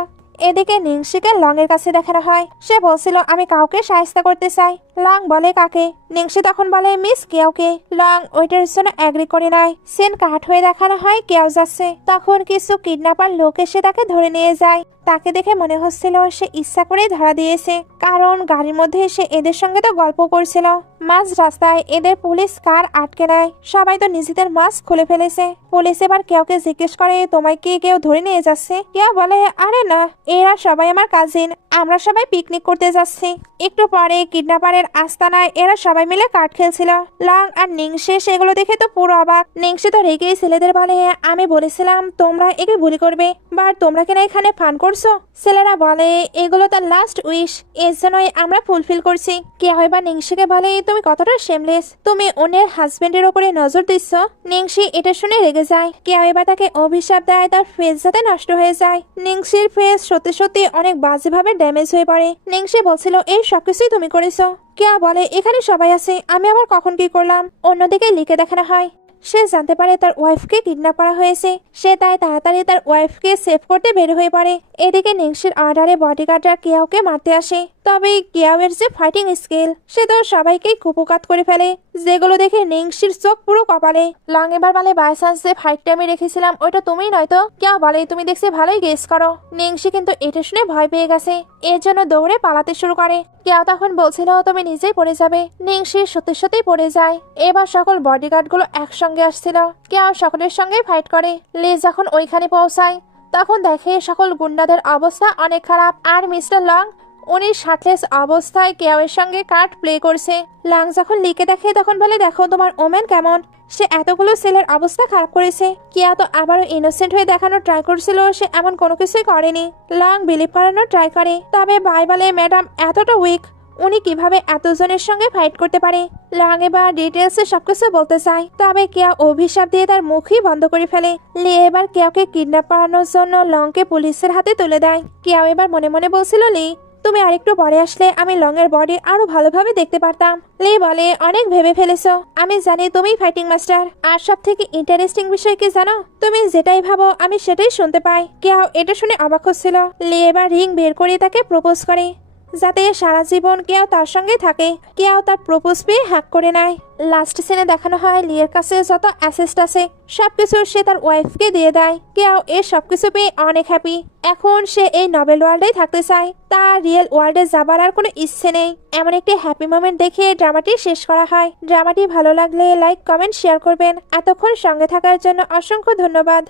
এদিকে নিংশিকে লং এর কাছে দেখানো হয়। সে বলছিল আমি কাউকে সাহায্য করতে চাই। লং বলে কাকে? নিংশি তখন বলে মিস কেউকে। লং ওইটার জন্য এগ্রি করে নেয়। সিন কাট হয়ে দেখানো হয় কেউ যাচ্ছে। তখন কিছু কিডন্যাপার লোক এসে তাকে ধরে নিয়ে যায়। তাকে দেখে মনে হচ্ছিল সে ইচ্ছা করে ধরা দিয়েছে, কারণ গাড়ির মধ্যে সে এদের সঙ্গে তো গল্প করছিল। মাঝ রাস্তায় এদের পুলিশ কার আটকে নেয়। সবাই তো নিজেদের মাস্ক খুলে ফেলেছে। পুলিশ এবার কেউকে জিজ্ঞেস করে তোমায় কি কেউ ধরে নিয়ে যাচ্ছে? কেউ বলে আরে না, এরা সবাই আমার কাজিন, আমরা সবাই পিকনিক করতে যাচ্ছি। একটু পরে কিডন্যাপারের আস্তানায় এরা সবাই মিলে কাঠ খেলছিল। লং আর নিংশি সেগুলো দেখে তো পুরো অবাক। নিংশি তো রেগেই ছেলেদের বলে আমি বলেছিলাম তোমরা একে বুলি করবে, বাট তোমরা কিনা এখানে ফান করছো। ছেলেরা বলে এগুলো তার লাস্ট উইশ, এর জন্যই আমরা ফুলফিল করছি। কে হয় বা নিংশিকে বলে তুমি কতটা শেমলেস, তুমি অন্যের হাজবেন্ডের ওপরে নজর দিচ্ছ। নিংশি এটা শুনে রেগে যায়। কেউ এবার তাকে অভিশাপ দেয় তার ফেস যাতে নষ্ট হয়ে যায়। নিংশির ফেস সত্যি সত্যি অনেক বাজেভাবে ড্যামেজ হয়ে পড়ে। নিংশি বলছিল এই সবকিছুই তুমি করেছো। কেয়া বলে এখানে সবাই আছে, আমি আবার কখন কি করলাম? অন্যদিকে লিখে দেখানো হয় সে জানতে পারে তার ওয়াইফকে কিডন্যাপ করা হয়েছে। সে তাই তাড়াতাড়ি তার ওয়াইফকে সেভ করতে বের হয়ে পড়ে। এদিকে নিংশির অর্ডারে বডিগার্ডরা কেয়াওকে মারতে আসে। তবে কেয়াওয়ের যে ফাইটিং স্কিল, সে তো সবাইকেই কুপকাত করে ফেলে, যেগুলো দেখে নিংশির চোখ পুরো কপালে। লং এবার বলে বাই চান্স যে ফাইটটা আমি রেখেছিলাম ওইটা তুমিই নয়তো? কেয়া বলে তুমি দেখছি ভালোই গেস করো। নিংশি কিন্তু এটা শুনে ভয় পেয়ে গেছে, এর জন্য দৌড়ে পালাতে শুরু করে। কেয়া তখন বলছিল তুমি নিজেই পড়ে যাবে। নিংশি সত্যি সত্যি পড়ে যায়। এবার সকল বডিগার্ড গুলো একসঙ্গে আসছিল। কেয়া সকলের সঙ্গে ফাইট করে। লি যখন ওইখানে পৌঁছায় তখন দেখে সকল গুন্ডাদের অবস্থা অনেক খারাপ। আর মিস্টার লং উনি শার্টলেস অবস্থায় কেয়াওয়ের সঙ্গে কার্ড প্লে করছে। লং যখন লিকে দেখে তখন বলে দেখো তোমার ওমেন কেমন, সে এতগুলো ছেলের অবস্থা খারাপ করেছে। কেয়া তো আবারও ইনোসেন্ট হয়ে দেখানোর ট্রাই করছিল, সে এমন কোনো কিছুই করেনি। লং বিলিভ করানোর ট্রাই করে, তবে বাই বলে ম্যাডাম এতটা উইক, উনি কিভাবে এতজনের সঙ্গে ফাইট করতে পারে। লং এবার ডিটেলসে সবকিছু বলতে চায়, তবে কেয়া অভিশাপ দিয়ে তার মুখই বন্ধ করে ফেলে। লি এবার কেয়াকে কিডন্যাপ করানোর জন্য লংকে পুলিশের হাতে তুলে দেয়। কেয়াও এবার মনে মনে বলছিল লি তুমি আরেকটু পরে আসলে আমি লং এর বডি আরো ভালোভাবে দেখতে পারতাম। লি বলে অনেক ভেবে ফেলেছো, আমি জানি তুমি ফাইটিং মাস্টার। আর সব থেকে ইন্টারেস্টিং বিষয় কি জানো, তুমি যেটাই ভাবো আমি সেটাই শুনতে পাই। কেয়াও এটা শুনে অবাক হচ্ছিল। লি এবার রিং বের করে তাকে প্রপোজ করে, যাতে সারা জীবন কেয়াও তার সঙ্গে থাকে। কেয়াও তার প্রপোজ পেয়ে হ্যাক করে নেয়। লাস্ট সিনে দেখানো হয় লিয়ের কাছে যত অ্যাসেস্ট আছে সবকিছু সে তার ওয়াইফকে দিয়ে দেয়। কেয়াও এর সবকিছু পেয়ে অনেক হ্যাপি। এখন সে এই নভেল ওয়ার্ল্ডেই থাকতে চায়, তার রিয়েল ওয়ার্ল্ডে যাবার আর কোনো ইচ্ছে নেই। এমন একটি হ্যাপি মোমেন্ট দেখে ড্রামাটি শেষ করা হয়। ড্রামাটি ভালো লাগলে লাইক কমেন্ট শেয়ার করবেন। এতক্ষণ সঙ্গে থাকার জন্য অসংখ্য ধন্যবাদ।